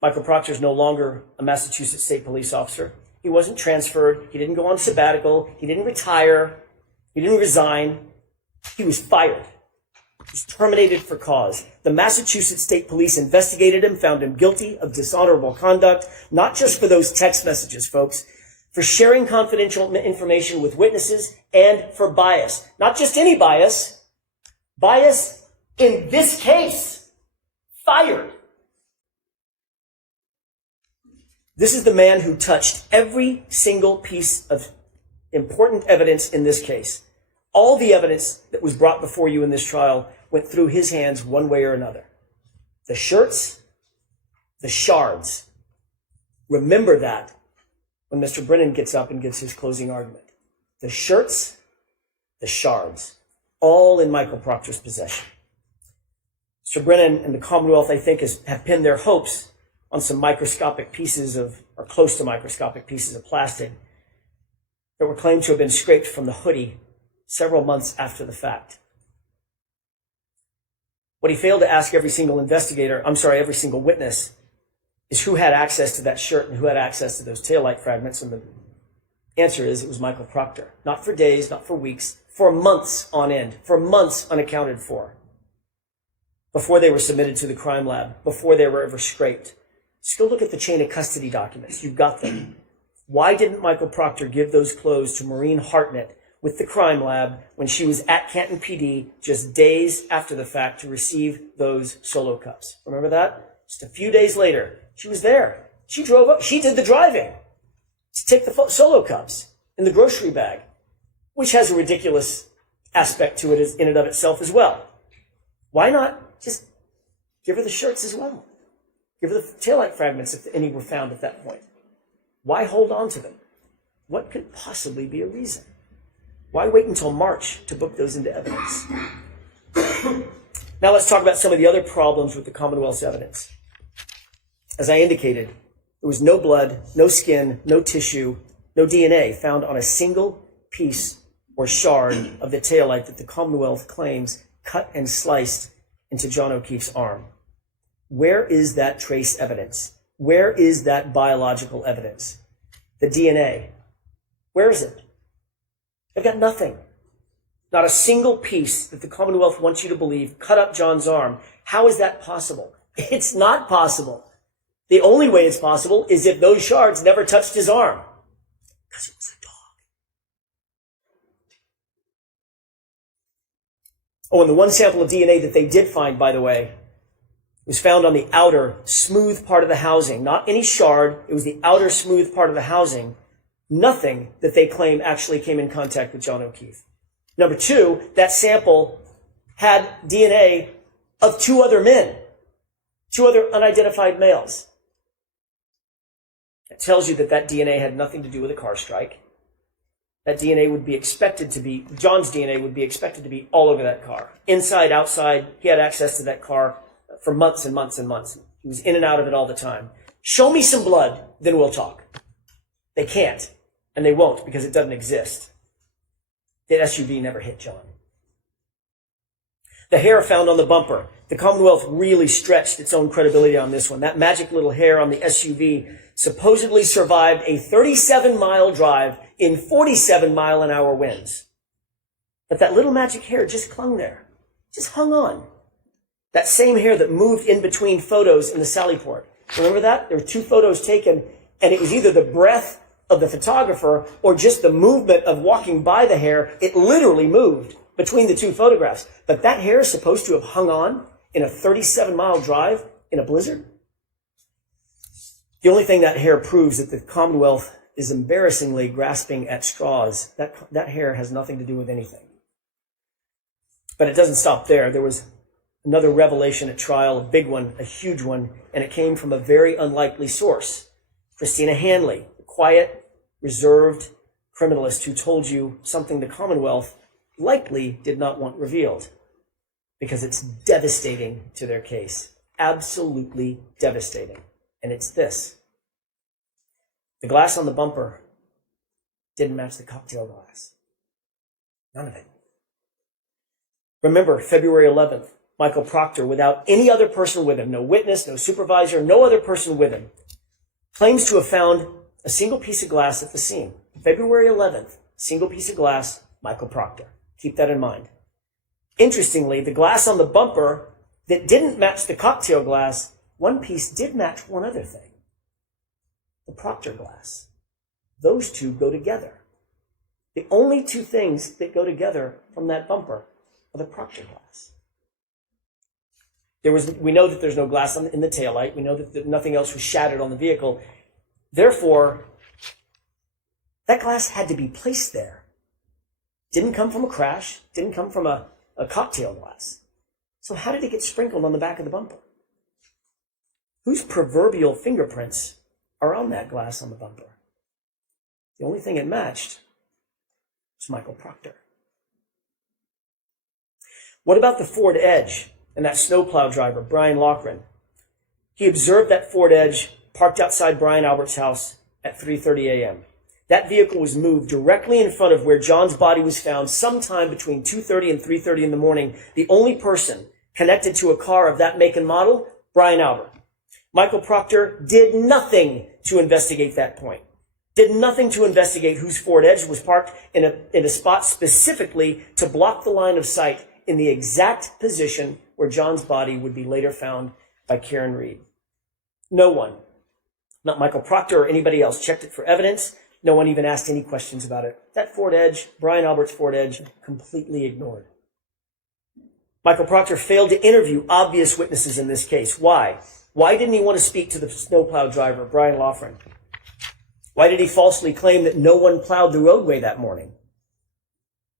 Michael Proctor is no longer a Massachusetts State Police officer. He wasn't transferred. He didn't go on sabbatical. He didn't retire. He didn't resign. He was fired. He was terminated for cause. The Massachusetts State Police investigated him, found him guilty of dishonorable conduct, not just for those text messages, folks, for sharing confidential information with witnesses, and for bias. Not just any bias. Bias in this case. Fired. This is the man who touched every single piece of important evidence in this case. All the evidence that was brought before you in this trial went through his hands one way or another. The shirts, the shards. Remember that when Mr. Brennan gets up and gives his closing argument. The shirts, the shards, all in Michael Proctor's possession. Mr. Brennan and the Commonwealth, I think, have pinned their hopes on some microscopic pieces of, or close to microscopic pieces of plastic that were claimed to have been scraped from the hoodie several months after the fact. What he failed to ask every single witness is who had access to that shirt and who had access to those taillight fragments. And the answer is it was Michael Proctor. Not for days, not for weeks, for months on end, for months unaccounted for. Before they were submitted to the crime lab, before they were ever scraped. Just go look at the chain of custody documents. You've got them. Why didn't Michael Proctor give those clothes to Maureen Hartnett with the crime lab when she was at Canton PD just days after the fact to receive those solo cups? Remember that? Just a few days later, she was there. She drove up. She did the driving to take the solo cups in the grocery bag, which has a ridiculous aspect to it in and of itself as well. Why not just give her the shirts as well? Give her the taillight fragments if any were found at that point. Why hold on to them? What could possibly be a reason? Why wait until March to book those into evidence? Now let's talk about some of the other problems with the Commonwealth's evidence. As I indicated, there was no blood, no skin, no tissue, no DNA found on a single piece or shard of the taillight that the Commonwealth claims cut and sliced into John O'Keefe's arm. Where is that trace evidence? Where is that biological evidence? The DNA. Where is it? They've got nothing. Not a single piece that the Commonwealth wants you to believe cut up John's arm. How is that possible? It's not possible. The only way it's possible is if those shards never touched his arm. Because it was a dog. Oh, and the one sample of DNA that they did find, by the way, was found on the outer, smooth part of the housing. Not any shard. It was the outer, smooth part of the housing. Nothing that they claim actually came in contact with John O'Keefe. Number two, that sample had DNA of two other men, two other unidentified males. It tells you that that DNA had nothing to do with a car strike. That DNA would be expected to be, John's DNA would be expected to be all over that car. Inside, outside, he had access to that car for months and months and months. He was in and out of it all the time. Show me some blood, then we'll talk. They can't, and they won't because it doesn't exist. That SUV never hit John. The hair found on the bumper. The Commonwealth really stretched its own credibility on this one. That magic little hair on the SUV supposedly survived a 37-mile drive in 47-mile-an-hour winds. But that little magic hair just clung there, just hung on. That same hair that moved in between photos in the Sallyport. Remember that? There were two photos taken, and it was either the breath of the photographer or just the movement of walking by the hair. It literally moved between the two photographs. But that hair is supposed to have hung on in a 37-mile drive in a blizzard? The only thing that hair proves that the Commonwealth is embarrassingly grasping at straws. That hair has nothing to do with anything. But it doesn't stop there. There was another revelation at trial, a big one, a huge one, and it came from a very unlikely source. Christina Hanley, the quiet, reserved criminalist who told you something the Commonwealth likely did not want revealed because it's devastating to their case. Absolutely devastating. And it's this. The glass on the bumper didn't match the cocktail glass. None of it. Remember, February 11th, Michael Proctor, without any other person with him, no witness, no supervisor, no other person with him, claims to have found a single piece of glass at the scene. February 11th, single piece of glass, Michael Proctor. Keep that in mind. Interestingly, the glass on the bumper that didn't match the cocktail glass, one piece did match one other thing. The Proctor glass. Those two go together. The only two things that go together from that bumper are the Proctor glass. We know that there's no glass in the taillight. We know that nothing else was shattered on the vehicle. Therefore, that glass had to be placed there. Didn't come from a crash. Didn't come from a cocktail glass. So how did it get sprinkled on the back of the bumper? Whose proverbial fingerprints are on that glass on the bumper? The only thing it matched was Michael Proctor. What about the Ford Edge and that snowplow driver, Brian Loughran? He observed that Ford Edge parked outside Brian Albert's house at 3:30 a.m. That vehicle was moved directly in front of where John's body was found sometime between 2:30 and 3:30 in the morning. The only person connected to a car of that make and model, Brian Albert. Michael Proctor did nothing to investigate that point. Did nothing to investigate whose Ford Edge was parked in a spot specifically to block the line of sight in the exact position where John's body would be later found by Karen Reed. No one, not Michael Proctor or anybody else, checked it for evidence. No one even asked any questions about it. That Ford Edge, Brian Albert's Ford Edge, completely ignored. Michael Proctor failed to interview obvious witnesses in this case. Why? Why didn't he want to speak to the snowplow driver, Brian Loughran? Why did he falsely claim that no one plowed the roadway that morning?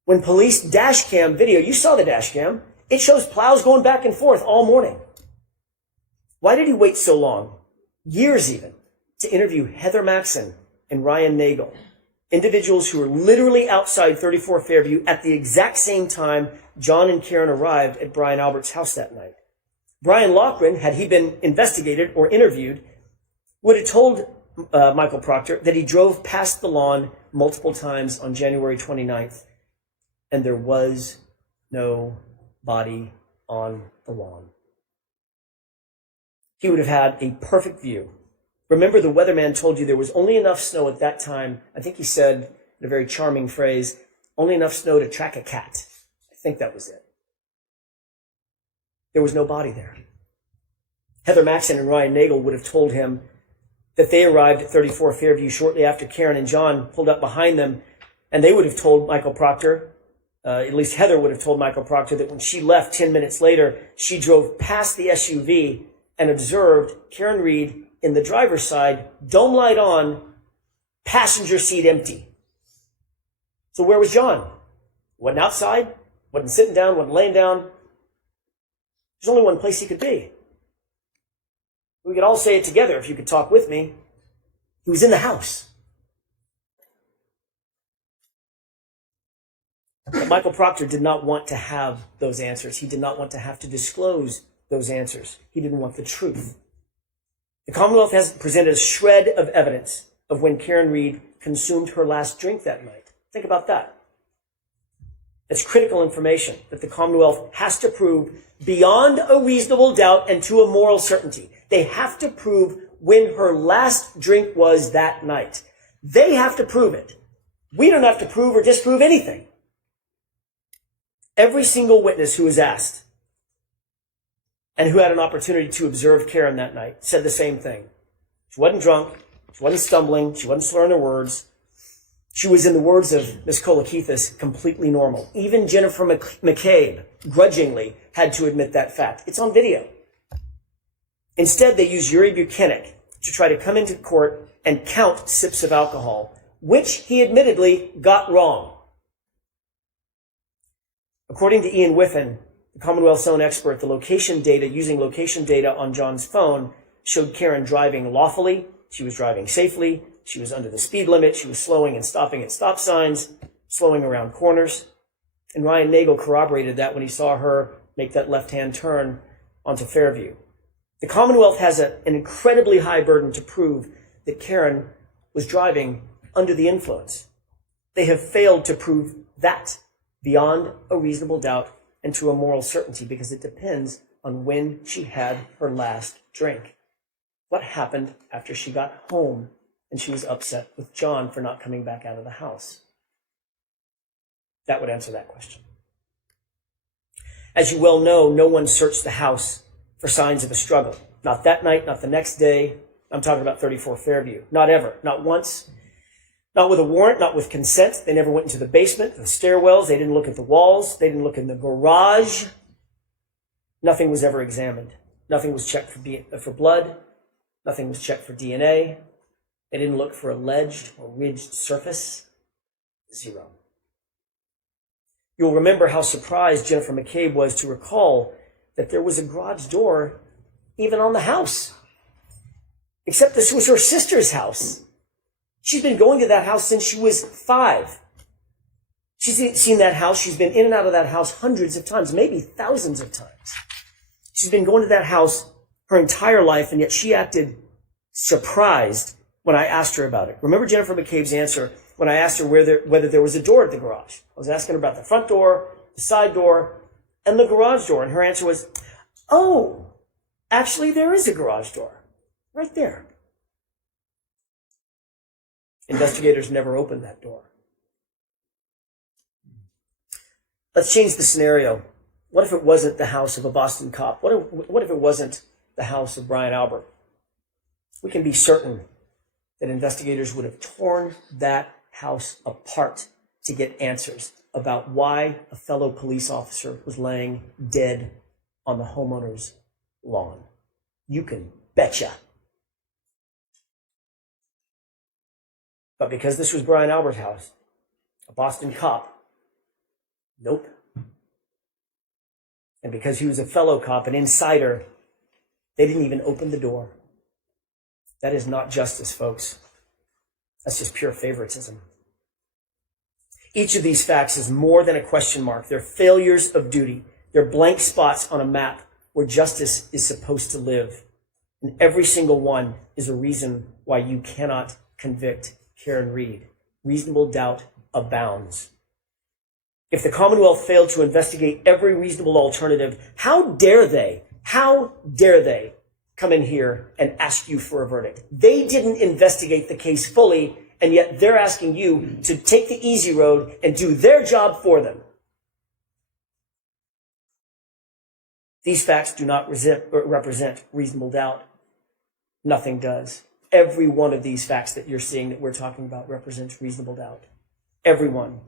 When police dash cam video, you saw the dash cam, it shows plows going back and forth all morning. Why did he wait so long, years even, to interview Heather Maxson and Ryan Nagel, individuals who were literally outside 34 Fairview at the exact same time John and Karen arrived at Brian Albert's house that night? Brian Loughran, had he been investigated or interviewed, would have told Michael Proctor that he drove past the lawn multiple times on January 29th, and there was no body on the lawn. He would have had a perfect view. Remember, the weatherman told you there was only enough snow at that time. I think he said, in a very charming phrase, only enough snow to track a cat. I think that was it. There was no body there. Heather Maxson and Ryan Nagel would have told him that they arrived at 34 Fairview shortly after Karen and John pulled up behind them, and they would have told Michael Proctor, at least Heather would have told Michael Proctor, that when she left 10 minutes later, she drove past the SUV and observed Karen Reed in the driver's side, dome light on, passenger seat empty. So where was John? Wasn't outside, wasn't sitting down, wasn't laying down. There's only one place he could be. We could all say it together if you could talk with me. He was in the house. But Michael Proctor did not want to have those answers. He did not want to have to disclose those answers. He didn't want the truth. The Commonwealth hasn't presented a shred of evidence of when Karen Reed consumed her last drink that night. Think about that. It's critical information that the Commonwealth has to prove beyond a reasonable doubt and to a moral certainty. They have to prove when her last drink was that night. They have to prove it. We don't have to prove or disprove anything. Every single witness who was asked and who had an opportunity to observe Karen that night said the same thing. She wasn't drunk. She wasn't stumbling. She wasn't slurring her words. She was, in the words of Ms. Kolakithis, completely normal. Even Jennifer McCabe, grudgingly, had to admit that fact. It's on video. Instead, they used Yuri Buchanan to try to come into court and count sips of alcohol, which he admittedly got wrong. According to Ian Whiffen, the Commonwealth's own expert, the location data, using location data on John's phone, showed Karen driving lawfully. She was driving safely. She was under the speed limit. She was slowing and stopping at stop signs, slowing around corners. And Ryan Nagel corroborated that when he saw her make that left-hand turn onto Fairview. The Commonwealth has an incredibly high burden to prove that Karen was driving under the influence. They have failed to prove that beyond a reasonable doubt and to a moral certainty, because it depends on when she had her last drink. What happened after she got home and she was upset with John for not coming back out of the house? That would answer that question. As you well know, no one searched the house for signs of a struggle. Not that night, not the next day. I'm talking about 34 Fairview. Not ever. Not once. Not with a warrant, not with consent. They never went into the basement, the stairwells. They didn't look at the walls. They didn't look in the garage. Nothing was ever examined. Nothing was checked for blood. Nothing was checked for DNA. They didn't look for a ledged or ridged surface. Zero. You'll remember how surprised Jennifer McCabe was to recall that there was a garage door even on the house. Except this was her sister's house. She's been going to that house since she was 5. She's seen that house. She's been in and out of that house hundreds of times, maybe thousands of times. She's been going to that house her entire life, and yet she acted surprised when I asked her about it. Remember Jennifer McCabe's answer when I asked her whether there was a door at the garage. I was asking her about the front door, the side door, and the garage door, and her answer was, oh, actually there is a garage door right there. Investigators never opened that door. Let's change the scenario. What if it wasn't the house of a Boston cop? What if it wasn't the house of Brian Albert? We can be certain that investigators would have torn that house apart to get answers about why a fellow police officer was laying dead on the homeowner's lawn. You can betcha. But because this was Brian Albert's house, a Boston cop, nope. And because he was a fellow cop, an insider, They didn't even open the door. That is not justice, folks. That's just pure favoritism. Each of these facts is more than a question mark. They're failures of duty. They're blank spots on a map where justice is supposed to live. And every single one is a reason why you cannot convict Karen Read. Reasonable doubt abounds. If the Commonwealth failed to investigate every reasonable alternative, how dare they come in here and ask you for a verdict? They didn't investigate the case fully, and yet they're asking you to take the easy road and do their job for them. These facts do not represent reasonable doubt. Nothing does. Every one of these facts that you're seeing that we're talking about represents reasonable doubt. Every one.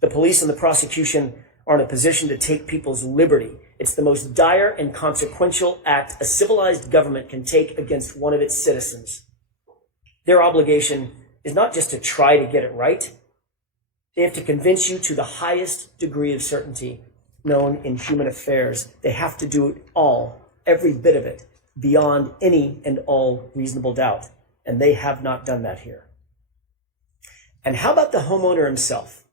The police and the prosecution are in a position to take people's liberty. It's the most dire and consequential act a civilized government can take against one of its citizens. Their obligation is not just to try to get it right. They have to convince you to the highest degree of certainty known in human affairs. They have to do it all, every bit of it, beyond any and all reasonable doubt. And they have not done that here. And how about the homeowner himself?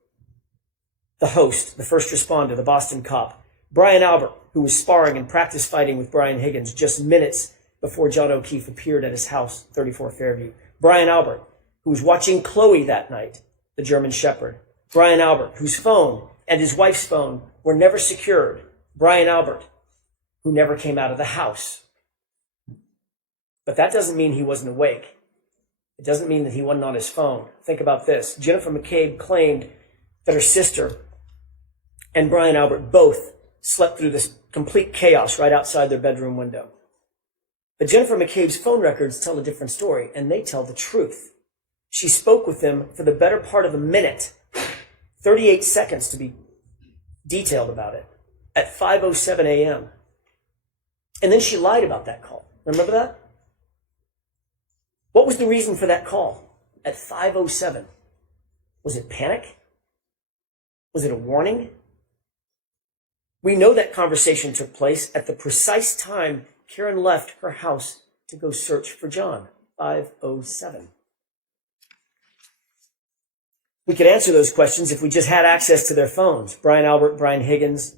The host, the first responder, the Boston cop, Brian Albert, who was sparring and practice fighting with Brian Higgins just minutes before John O'Keefe appeared at his house, 34 Fairview. Brian Albert, who was watching Chloe that night, the German Shepherd. Brian Albert, whose phone and his wife's phone were never secured. Brian Albert, who never came out of the house. But that doesn't mean he wasn't awake. It doesn't mean that he wasn't on his phone. Think about this. Jennifer McCabe claimed that her sister and Brian Albert both slept through this complete chaos right outside their bedroom window. But Jennifer McCabe's phone records tell a different story, and they tell the truth. She spoke with them for the better part of a minute, 38 seconds to be detailed about it, at 5:07 a.m. And then she lied about that call. Remember that? What was the reason for that call at 5:07? Was it panic? Was it a warning? We know that conversation took place at the precise time Karen left her house to go search for John, 5:07. We could answer those questions if we just had access to their phones. Brian Albert, Brian Higgins.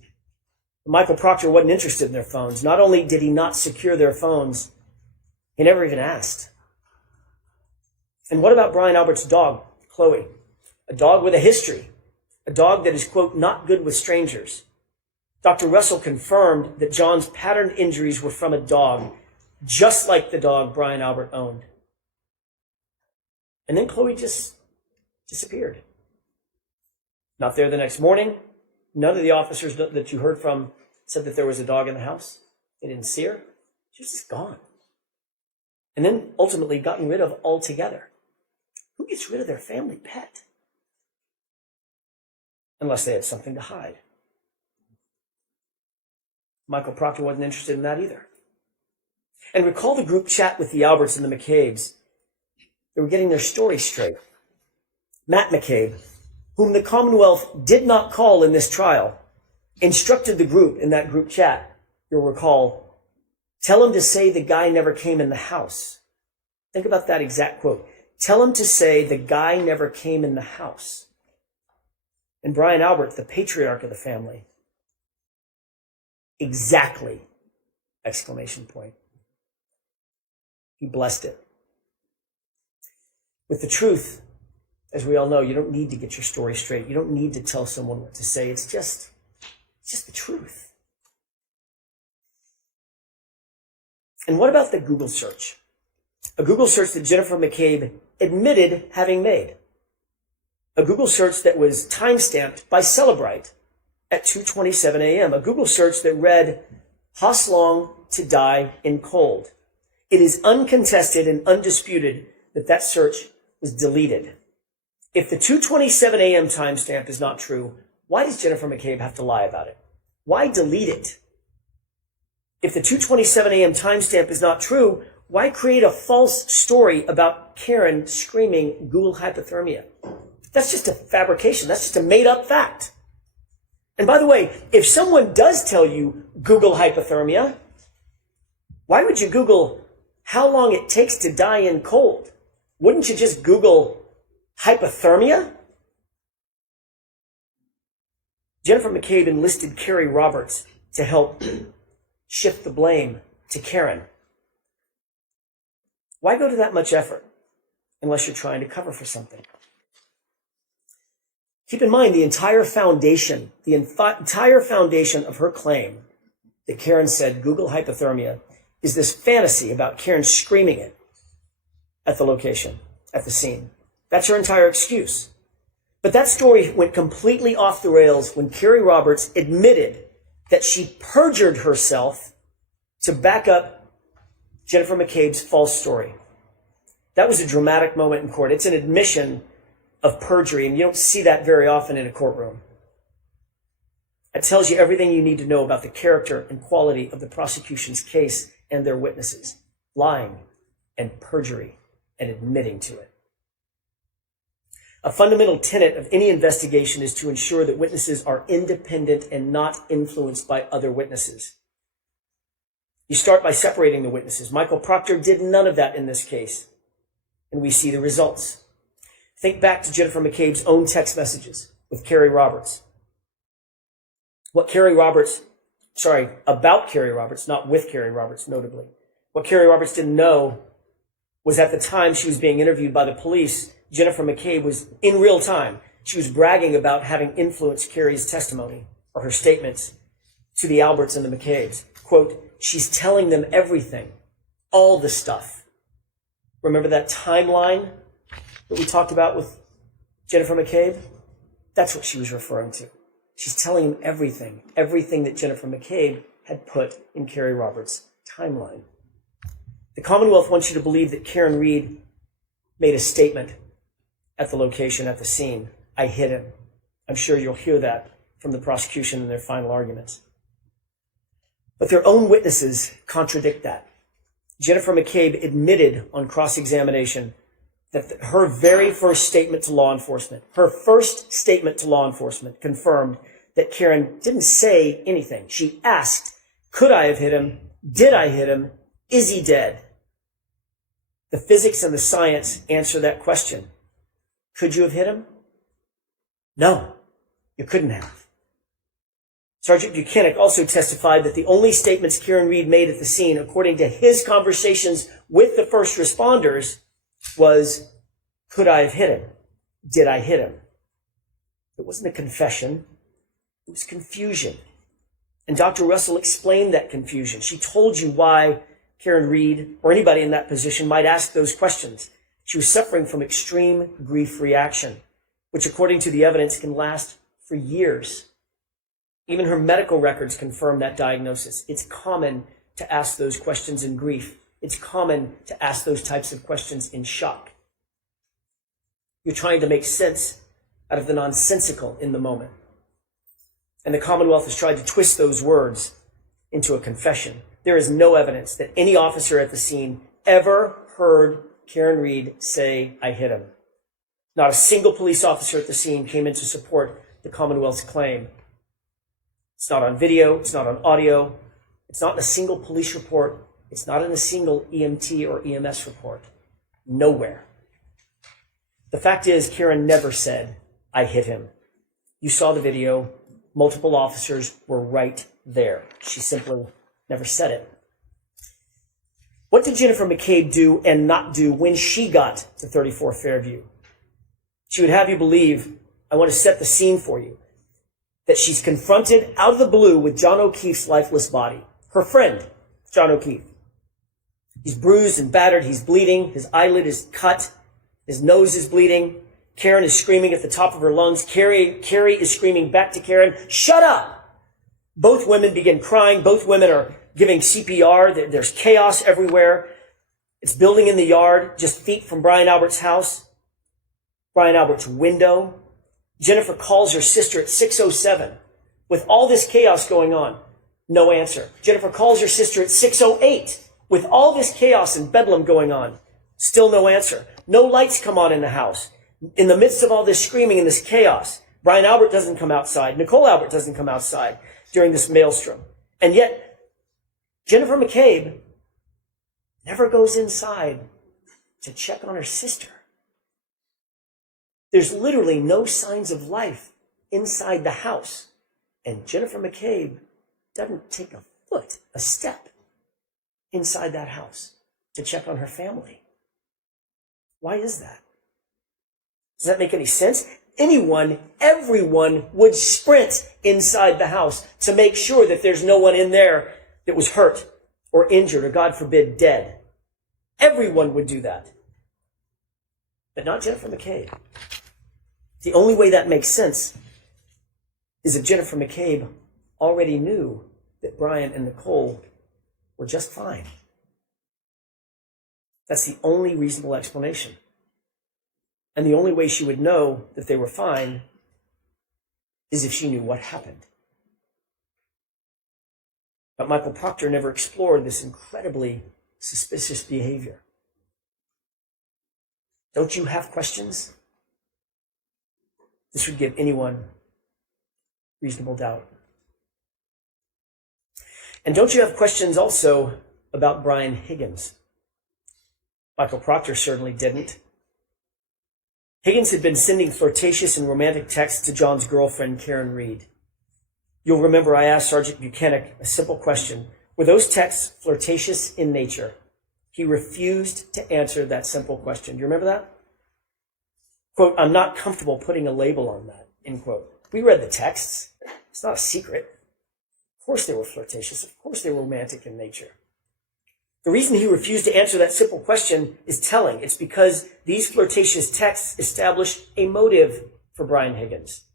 Michael Proctor wasn't interested in their phones. Not only did he not secure their phones, he never even asked. And what about Brian Albert's dog, Chloe? A dog with a history. A dog that is, quote, not good with strangers. Dr. Russell confirmed that John's patterned injuries were from a dog, just like the dog Brian Albert owned. And then Chloe just disappeared. Not there the next morning. None of the officers that you heard from said that there was a dog in the house. They didn't see her. She was just gone. And then ultimately gotten rid of altogether. Who gets rid of their family pet? Unless they had something to hide. Michael Proctor wasn't interested in that either. And recall the group chat with the Alberts and the McCabes. They were getting their story straight. Matt McCabe, whom the Commonwealth did not call in this trial, instructed the group in that group chat, you'll recall, tell him to say the guy never came in the house. Think about that exact quote. Tell him to say the guy never came in the house. And Brian Albert, the patriarch of the family, exactly, exclamation point. He blessed it. With the truth, as we all know, you don't need to get your story straight. You don't need to tell someone what to say. It's just the truth. And what about the Google search? A Google search that Jennifer McCabe admitted having made. A Google search that was timestamped by Celebrite at 2:27 a.m. A Google search that read, Hosslong to die in cold. It is uncontested and undisputed that that search was deleted. If the 2:27 a.m. timestamp is not true, why does Jennifer McCabe have to lie about it? Why delete it? If the 2:27 a.m. timestamp is not true, why create a false story about Karen screaming Google hypothermia? That's just a fabrication. That's just a made-up fact. And by the way, if someone does tell you Google hypothermia, Why would you Google how long it takes to die in cold? Wouldn't you just Google hypothermia? Jennifer McCabe enlisted Carrie Roberts to help shift the blame to Karen. Why go to that much effort unless you're trying to cover for something? Keep in mind the entire foundation of her claim that Karen said Google hypothermia is this fantasy about Karen screaming it at the location, at the scene. That's her entire excuse. But that story went completely off the rails when Carrie Roberts admitted that she perjured herself to back up Jennifer McCabe's false story. That was a dramatic moment in court. It's an admission of perjury, and you don't see that very often in a courtroom. It tells you everything you need to know about the character and quality of the prosecution's case and their witnesses. Lying and perjury and admitting to it. A fundamental tenet of any investigation is to ensure that witnesses are independent and not influenced by other witnesses. You start by separating the witnesses. Michael Proctor did none of that in this case, and we see the results. Think back to Jennifer McCabe's own text messages with Carrie Roberts. About Carrie Roberts, not with Carrie Roberts, notably. What Carrie Roberts didn't know was at the time she was being interviewed by the police, Jennifer McCabe was, in real time, she was bragging about having influenced Carrie's testimony or her statements to the Alberts and the McCabes. Quote, she's telling them everything, all the stuff. Remember that timeline that we talked about with Jennifer McCabe? That's what she was referring to. She's telling him everything that Jennifer McCabe had put in Carrie Roberts' timeline. The Commonwealth wants you to believe that Karen Reed made a statement at the location, at the scene. I hit him. I'm sure you'll hear that from the prosecution in their final arguments. But their own witnesses contradict that. Jennifer McCabe admitted on cross-examination that her very first statement to law enforcement, confirmed that Karen didn't say anything. She asked, could I have hit him? Did I hit him? Is he dead? The physics and the science answer that question. Could you have hit him? No, you couldn't have. Sergeant Buchanan also testified that the only statements Karen Reed made at the scene, according to his conversations with the first responders, was, could I have hit him? Did I hit him? It wasn't a confession. It was confusion. And Dr. Russell explained that confusion. She told you why Karen Reed or anybody in that position might ask those questions. She was suffering from extreme grief reaction, which according to the evidence can last for years. Even her medical records confirm that diagnosis. It's common to ask those questions in grief. It's common to ask those types of questions in shock. You're trying to make sense out of the nonsensical in the moment. And the Commonwealth has tried to twist those words into a confession. There is no evidence that any officer at the scene ever heard Karen Reed say, I hit him. Not a single police officer at the scene came in to support the Commonwealth's claim. It's not on video. It's not on audio. It's not in a single police report. It's not in a single EMT or EMS report. Nowhere. The fact is, Karen never said, I hit him. You saw the video. Multiple officers were right there. She simply never said it. What did Jennifer McCabe do and not do when she got to 34 Fairview? She would have you believe, I want to set the scene for you, that she's confronted out of the blue with John O'Keefe's lifeless body. Her friend, John O'Keefe. He's bruised and battered. He's bleeding. His eyelid is cut. His nose is bleeding. Karen is screaming at the top of her lungs. Carrie is screaming back to Karen, shut up! Both women begin crying. Both women are giving CPR. There's chaos everywhere. It's building in the yard, just feet from Brian Albert's house. Brian Albert's window. Jennifer calls her sister at 6:07. With all this chaos going on, no answer. Jennifer calls her sister at 6:08. With all this chaos and bedlam going on, still no answer. No lights come on in the house. In the midst of all this screaming and this chaos, Brian Albert doesn't come outside. Nicole Albert doesn't come outside during this maelstrom. And yet, Jennifer McCabe never goes inside to check on her sister. There's literally no signs of life inside the house. And Jennifer McCabe doesn't take a step inside that house to check on her family. Why is that? Does that make any sense? Everyone would sprint inside the house to make sure that there's no one in there that was hurt or injured or, God forbid, dead. Everyone would do that. But not Jennifer McCabe. The only way that makes sense is if Jennifer McCabe already knew that Brian and Nicole were just fine. That's the only reasonable explanation. And the only way she would know that they were fine is if she knew what happened. But Michael Proctor never explored this incredibly suspicious behavior. Don't you have questions? This would give anyone reasonable doubt. And don't you have questions also about Brian Higgins? Michael Proctor certainly didn't. Higgins had been sending flirtatious and romantic texts to John's girlfriend, Karen Reed. You'll remember I asked Sergeant Buchanan a simple question. Were those texts flirtatious in nature? He refused to answer that simple question. Do you remember that? Quote, I'm not comfortable putting a label on that, end quote. We read the texts. It's not a secret. Of course they were flirtatious. Of course they were romantic in nature. The reason he refused to answer that simple question is telling. It's because these flirtatious texts established a motive for Brian Higgins.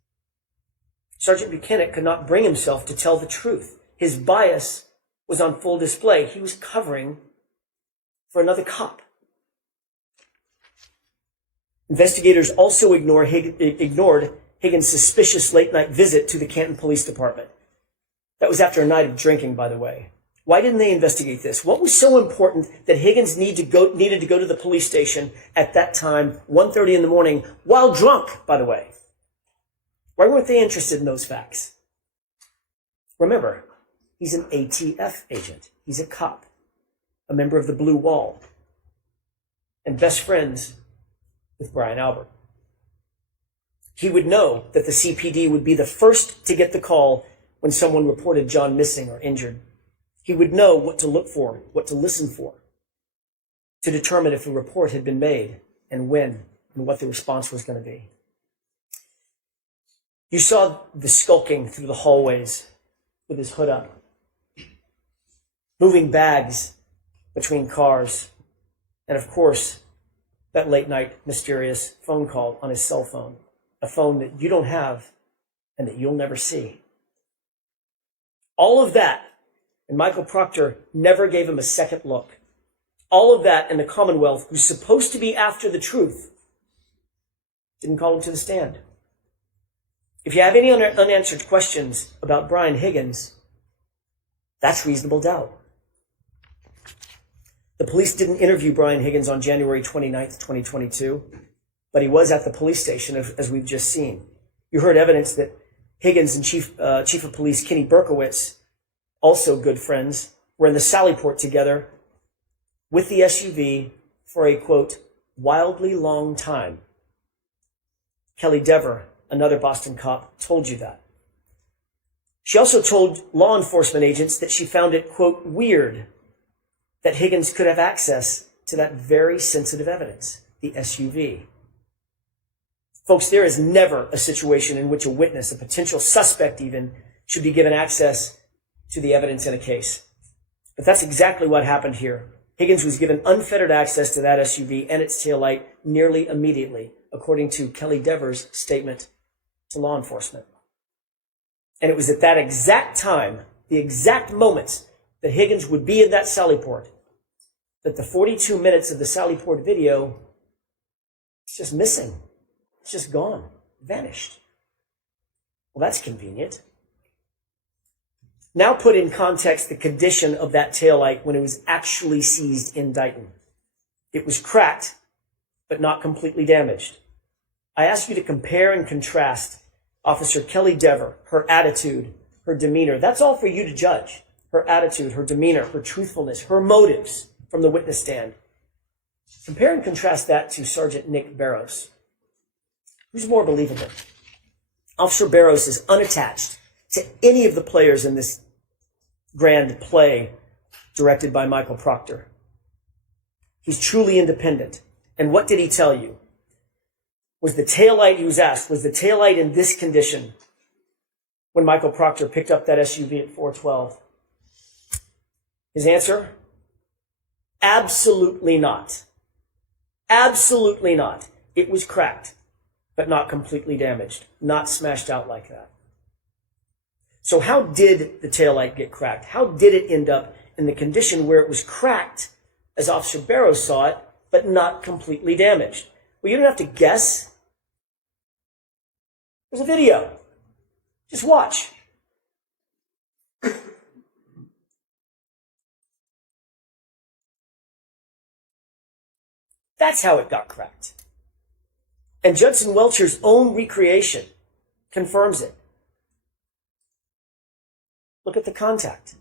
Sergeant Buchanan could not bring himself to tell the truth. His bias was on full display. He was covering for another cop. Investigators also ignored Higgins' suspicious late-night visit to the Canton Police Department. That was after a night of drinking, by the way. Why didn't they investigate this? What was so important that Higgins needed to go to the police station at that time, 1:30 in the morning, while drunk, by the way? Why weren't they interested in those facts? Remember, he's an ATF agent. He's a cop, a member of the Blue Wall, and best friends with Brian Albert. He would know that the CPD would be the first to get the call when someone reported John missing or injured. He would know what to look for, what to listen for, to determine if a report had been made and when and what the response was going to be. You saw the skulking through the hallways with his hood up, moving bags between cars, and of course, that late night mysterious phone call on his cell phone, a phone that you don't have and that you'll never see. All of that, and Michael Proctor never gave him a second look. All of that, and the Commonwealth, who's supposed to be after the truth, didn't call him to the stand. If you have any unanswered questions about Brian Higgins, that's reasonable doubt. The police didn't interview Brian Higgins on January 29th, 2022, but he was at the police station, as we've just seen. You heard evidence that Higgins and Chief of Police Kenny Berkowitz, also good friends, were in the Sallyport together with the SUV for a, quote, wildly long time. Kelly Dever, another Boston cop, told you that. She also told law enforcement agents that she found it, quote, weird that Higgins could have access to that very sensitive evidence, the SUV. Folks, there is never a situation in which a witness, a potential suspect even, should be given access to the evidence in a case. But that's exactly what happened here. Higgins was given unfettered access to that SUV and its taillight nearly immediately, according to Kelly Dever's statement to law enforcement. And it was at that exact time, the exact moments that Higgins would be in that Sallyport, that the 42 minutes of the Sallyport video is just missing. It's just gone, vanished. Well, that's convenient. Now put in context the condition of that taillight when it was actually seized in Dighton. It was cracked, but not completely damaged. I ask you to compare and contrast Officer Kelly Dever, her attitude, her demeanor. That's all for you to judge. Her attitude, her demeanor, her truthfulness, her motives from the witness stand. Compare and contrast that to Sergeant Nick Barrows. Who's more believable? Officer Barrows is unattached to any of the players in this grand play directed by Michael Proctor. He's truly independent. And what did he tell you? Was the taillight, he was asked, was the taillight in this condition when Michael Proctor picked up that SUV at 412? His answer? Absolutely not. Absolutely not. It was cracked, but not completely damaged, not smashed out like that. So how did the taillight get cracked? How did it end up in the condition where it was cracked, as Officer Barrows saw it, but not completely damaged? Well, you don't have to guess. There's a video. Just watch. That's how it got cracked. And Judson Welcher's own recreation confirms it. Look at the contact.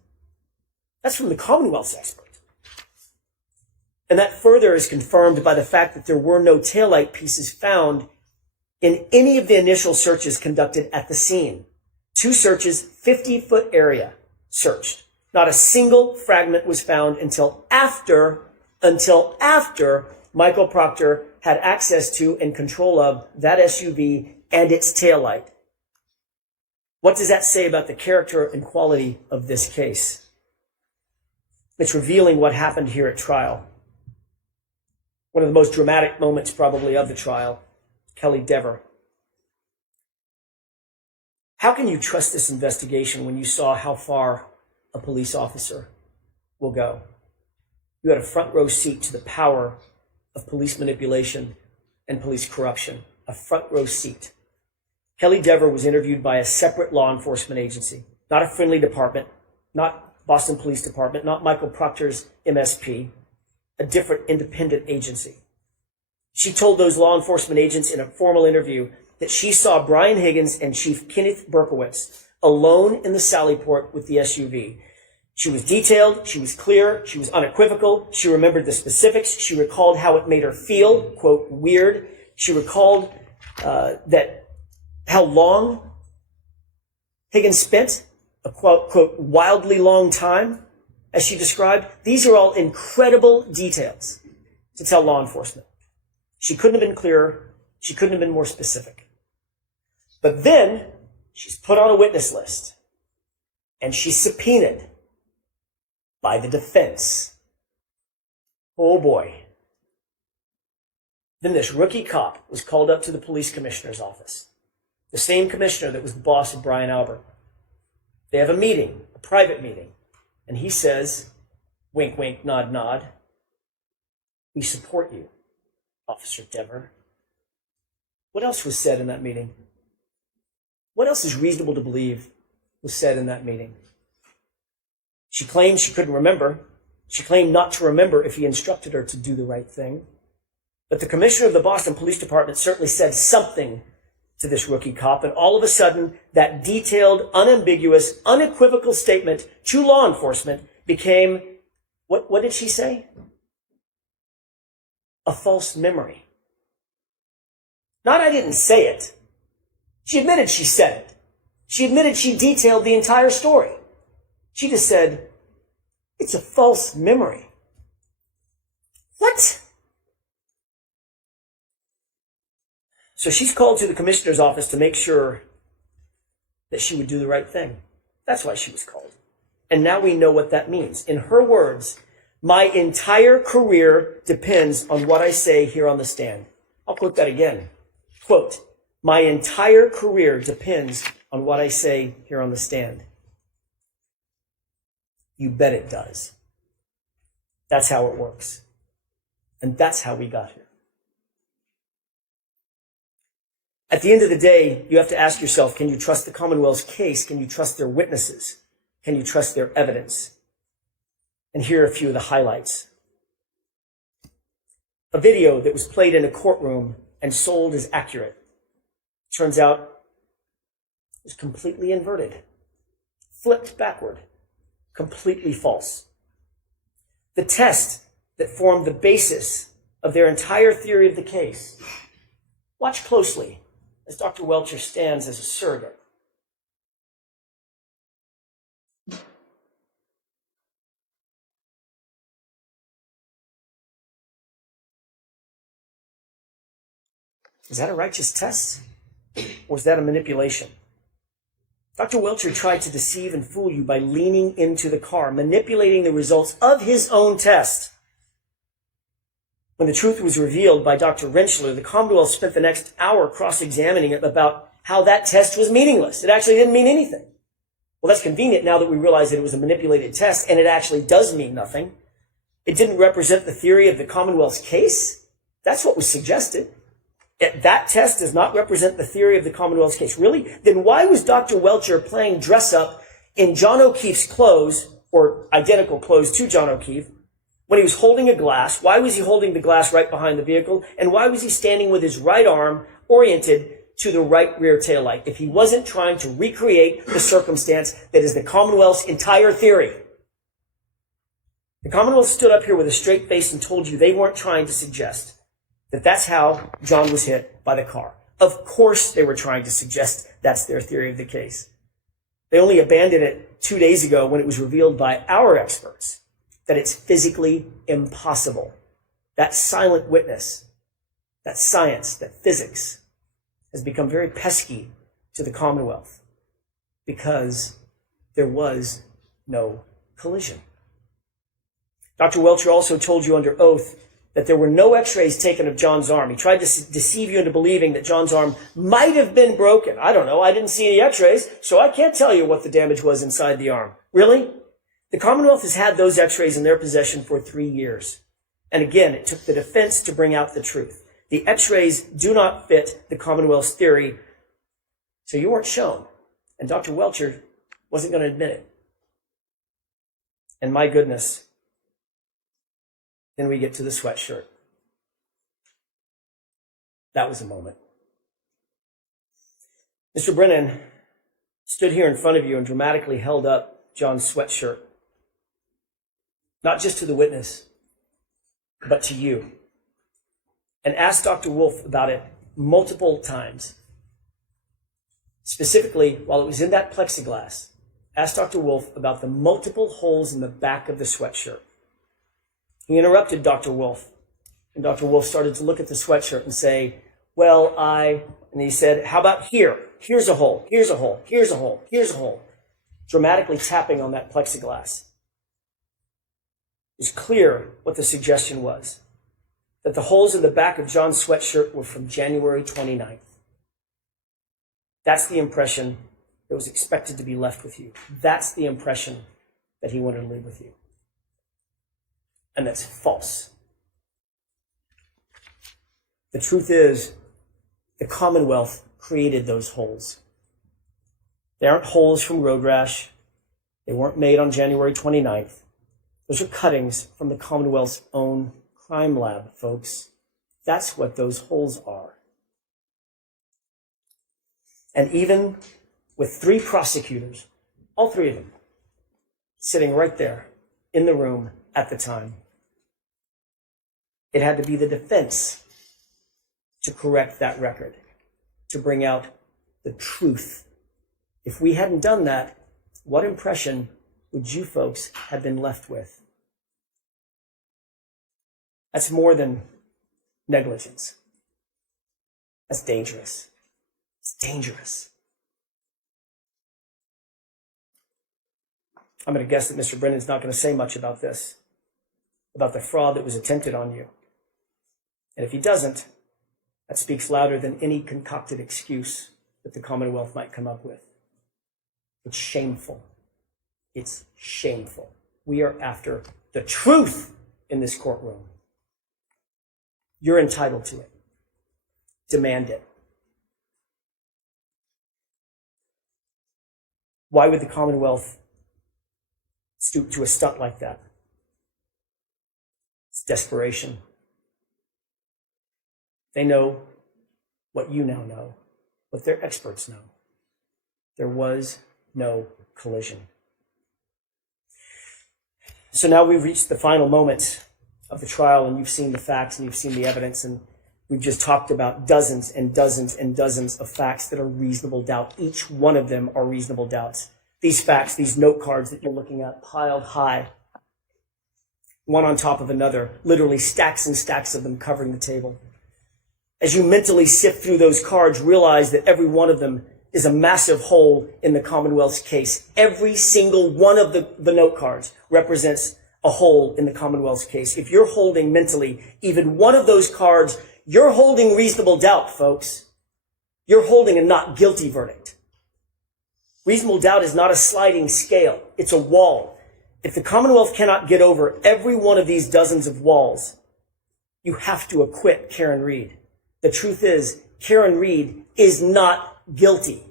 That's from the Commonwealth's expert. And that further is confirmed by the fact that there were no taillight pieces found in any of the initial searches conducted at the scene. 2 searches, 50-foot area searched. Not a single fragment was found until after Michael Proctor had access to and control of that SUV and its taillight. What does that say about the character and quality of this case? It's revealing what happened here at trial. One of the most dramatic moments probably of the trial, Kelly Dever. How can you trust this investigation when you saw how far a police officer will go? You had a front row seat to the power of police manipulation and police corruption. A front row seat. Kelly Dever was interviewed by a separate law enforcement agency, not a friendly department, not Boston Police Department, not Michael Proctor's MSP, a different independent agency. She told those law enforcement agents in a formal interview that she saw Brian Higgins and Chief Kenneth Berkowitz alone in the Sallyport with the SUV. She was detailed, she was clear, she was unequivocal, she remembered the specifics, she recalled how it made her feel, quote, weird. She recalled how long Higgins spent, a quote, wildly long time, as she described. These are all incredible details to tell law enforcement. She couldn't have been clearer, she couldn't have been more specific. But then she's put on a witness list and she's subpoenaed by the defense. Oh boy. Then this rookie cop was called up to the police commissioner's office. The same commissioner that was the boss of Brian Albert. They have a meeting, a private meeting. And he says, wink, wink, nod, nod, we support you, Officer Dever. What else was said in that meeting? What else is reasonable to believe was said in that meeting? She claimed she couldn't remember. She claimed not to remember if he instructed her to do the right thing. But the commissioner of the Boston Police Department certainly said something to this rookie cop, and all of a sudden, that detailed, unambiguous, unequivocal statement to law enforcement became, what did she say? A false memory. Not I didn't say it. She admitted she said it. She admitted she detailed the entire story. She just said, it's a false memory. What? So she's called to the commissioner's office to make sure that she would do the right thing. That's why she was called. And now we know what that means. In her words, my entire career depends on what I say here on the stand. I'll quote that again. Quote, my entire career depends on what I say here on the stand. You bet it does. That's how it works. And that's how we got here. At the end of the day, you have to ask yourself, can you trust the Commonwealth's case? Can you trust their witnesses? Can you trust their evidence? And here are a few of the highlights. A video that was played in a courtroom and sold as accurate. Turns out it was completely inverted, flipped backward, completely false. The test that formed the basis of their entire theory of the case. Watch closely as Dr. Welcher stands as a surrogate. Is that a righteous test? Or is that a manipulation? Dr. Welcher tried to deceive and fool you by leaning into the car, manipulating the results of his own test. When the truth was revealed by Dr. Rentschler, the Commonwealth spent the next hour cross-examining it about how that test was meaningless. It actually didn't mean anything. Well, that's convenient now that we realize that it was a manipulated test, and it actually does mean nothing. It didn't represent the theory of the Commonwealth's case. That's what was suggested. That test does not represent the theory of the Commonwealth's case. Really? Then why was Dr. Welcher playing dress-up in John O'Keefe's clothes, or identical clothes to John O'Keefe, when he was holding a glass? Why was he holding the glass right behind the vehicle? And why was he standing with his right arm oriented to the right rear taillight if he wasn't trying to recreate the circumstance that is the Commonwealth's entire theory? The Commonwealth stood up here with a straight face and told you they weren't trying to suggest that that's how John was hit by the car. Of course they were trying to suggest that's their theory of the case. They only abandoned it 2 days ago when it was revealed by our experts that it's physically impossible. That silent witness, that science, that physics, has become very pesky to the Commonwealth because there was no collision. Dr. Welcher also told you under oath that there were no x-rays taken of John's arm. He tried to deceive you into believing that John's arm might have been broken. I don't know. I didn't see any x-rays, so I can't tell you what the damage was inside the arm. Really? The Commonwealth has had those x-rays in their possession for 3 years. And again, it took the defense to bring out the truth. The x-rays do not fit the Commonwealth's theory, so you weren't shown. And Dr. Welcher wasn't going to admit it. And my goodness, then we get to the sweatshirt. That was a moment. Mr. Brennan stood here in front of you and dramatically held up John's sweatshirt. Not just to the witness, but to you. And asked Dr. Wolf about it multiple times. Specifically, while it was in that plexiglass, asked Dr. Wolf about the multiple holes in the back of the sweatshirt. He interrupted Dr. Wolf, and Dr. Wolf started to look at the sweatshirt and say, and he said, how about here? Here's a hole, here's a hole, here's a hole, here's a hole. Dramatically tapping on that plexiglass. It was clear what the suggestion was, that the holes in the back of John's sweatshirt were from January 29th. That's the impression that was expected to be left with you. That's the impression that he wanted to leave with you. And that's false. The truth is, the Commonwealth created those holes. They aren't holes from road rash. They weren't made on January 29th. Those are cuttings from the Commonwealth's own crime lab, folks. That's what those holes are. And even with 3 prosecutors, all 3 of them, sitting right there in the room at the time, it had to be the defense to correct that record, to bring out the truth. If we hadn't done that, what impression would you folks have been left with? That's more than negligence. That's dangerous. It's dangerous. I'm going to guess that Mr. Brennan's not going to say much about this, about the fraud that was attempted on you. And if he doesn't, that speaks louder than any concocted excuse that the Commonwealth might come up with. It's shameful. It's shameful. We are after the truth in this courtroom. You're entitled to it. Demand it. Why would the Commonwealth stoop to a stunt like that? It's desperation. They know what you now know, what their experts know. There was no collision. So now we've reached the final moments of the trial, and you've seen the facts and you've seen the evidence, and we've just talked about dozens and dozens and dozens of facts that are reasonable doubt. Each one of them are reasonable doubts. These facts, these note cards that you're looking at, piled high, one on top of another, literally stacks and stacks of them covering the table. As you mentally sift through those cards, realize that every one of them is a massive hole in the Commonwealth's case. Every single one of the note cards represents a hole in the Commonwealth's case. If you're holding mentally even one of those cards, you're holding reasonable doubt, folks. You're holding a not guilty verdict. Reasonable doubt is not a sliding scale. It's a wall. If the Commonwealth cannot get over every one of these dozens of walls, you have to acquit Karen Read. The truth is, Karen Read is not guilty.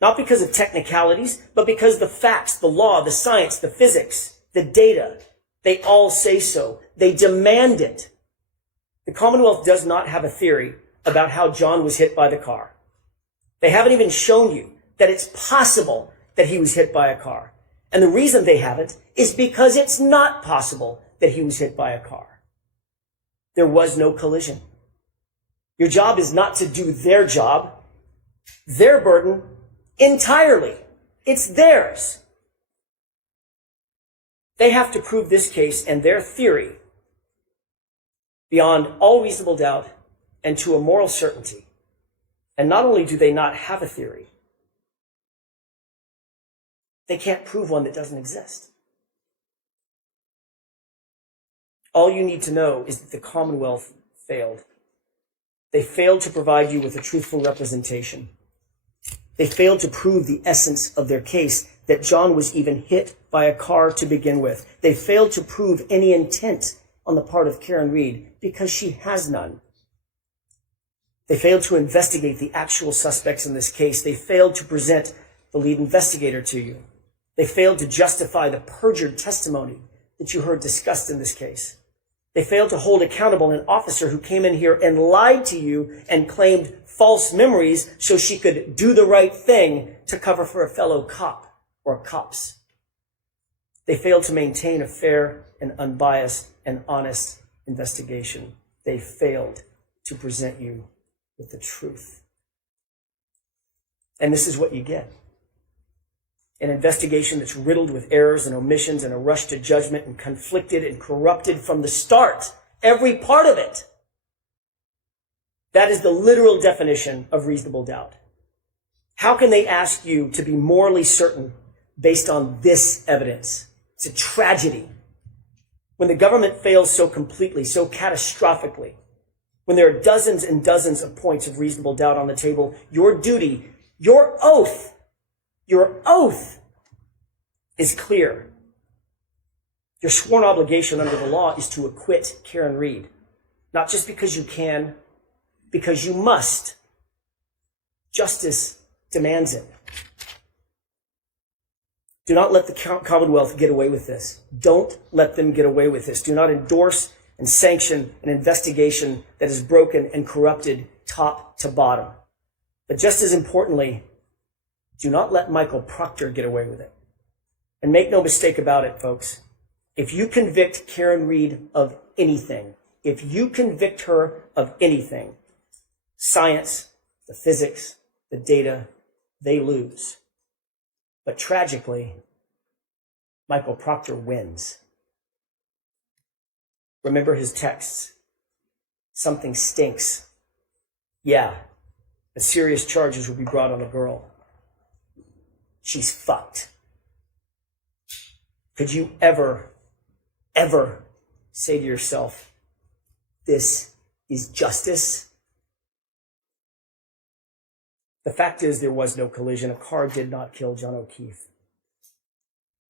Not because of technicalities, but because the facts, the law, the science, the physics, the data, they all say so. They demand it. The Commonwealth does not have a theory about how John was hit by the car. They haven't even shown you that it's possible that he was hit by a car. And the reason they haven't is because it's not possible that he was hit by a car. There was no collision. Your job is not to do their job, their burden entirely. It's theirs. They have to prove this case and their theory beyond all reasonable doubt and to a moral certainty. And not only do they not have a theory, they can't prove one that doesn't exist. All you need to know is that the Commonwealth failed. They failed to provide you with a truthful representation. They failed to prove the essence of their case, that John was even hit by a car to begin with. They failed to prove any intent on the part of Karen Read because she has none. They failed to investigate the actual suspects in this case. They failed to present the lead investigator to you. They failed to justify the perjured testimony that you heard discussed in this case. They failed to hold accountable an officer who came in here and lied to you and claimed false memories so she could do the right thing to cover for a fellow cop or cops. They failed to maintain a fair and unbiased and honest investigation. They failed to present you with the truth. And this is what you get. An investigation that's riddled with errors and omissions and a rush to judgment and conflicted and corrupted from the start. Every part of it. That is the literal definition of reasonable doubt. How can they ask you to be morally certain based on this evidence? It's a tragedy. When the government fails so completely, so catastrophically, when there are dozens and dozens of points of reasonable doubt on the table, your duty, your oath is clear. Your sworn obligation under the law is to acquit Karen Read. Not just because you can, because you must. Justice demands it. Do not let the Commonwealth get away with this. Don't let them get away with this. Do not endorse and sanction an investigation that is broken and corrupted top to bottom. But just as importantly, do not let Michael Proctor get away with it. And make no mistake about it, folks. If you convict Karen Read of anything, if you convict her of anything, science, the physics, the data, they lose. But tragically, Michael Proctor wins. Remember his texts. Something stinks. Yeah, but serious charges will be brought on the girl. She's fucked. Could you ever say to yourself, this is justice? The fact is there was no collision. A car did not kill John O'Keefe.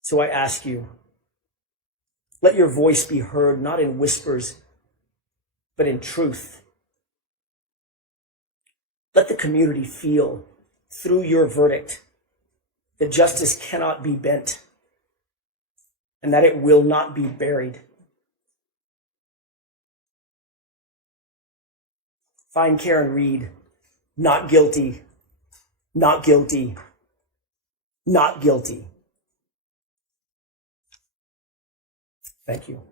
So I ask you, let your voice be heard, not in whispers, but in truth. Let the community feel through your verdict that justice cannot be bent and that it will not be buried. Find Karen Read not guilty, not guilty, not guilty. Thank you.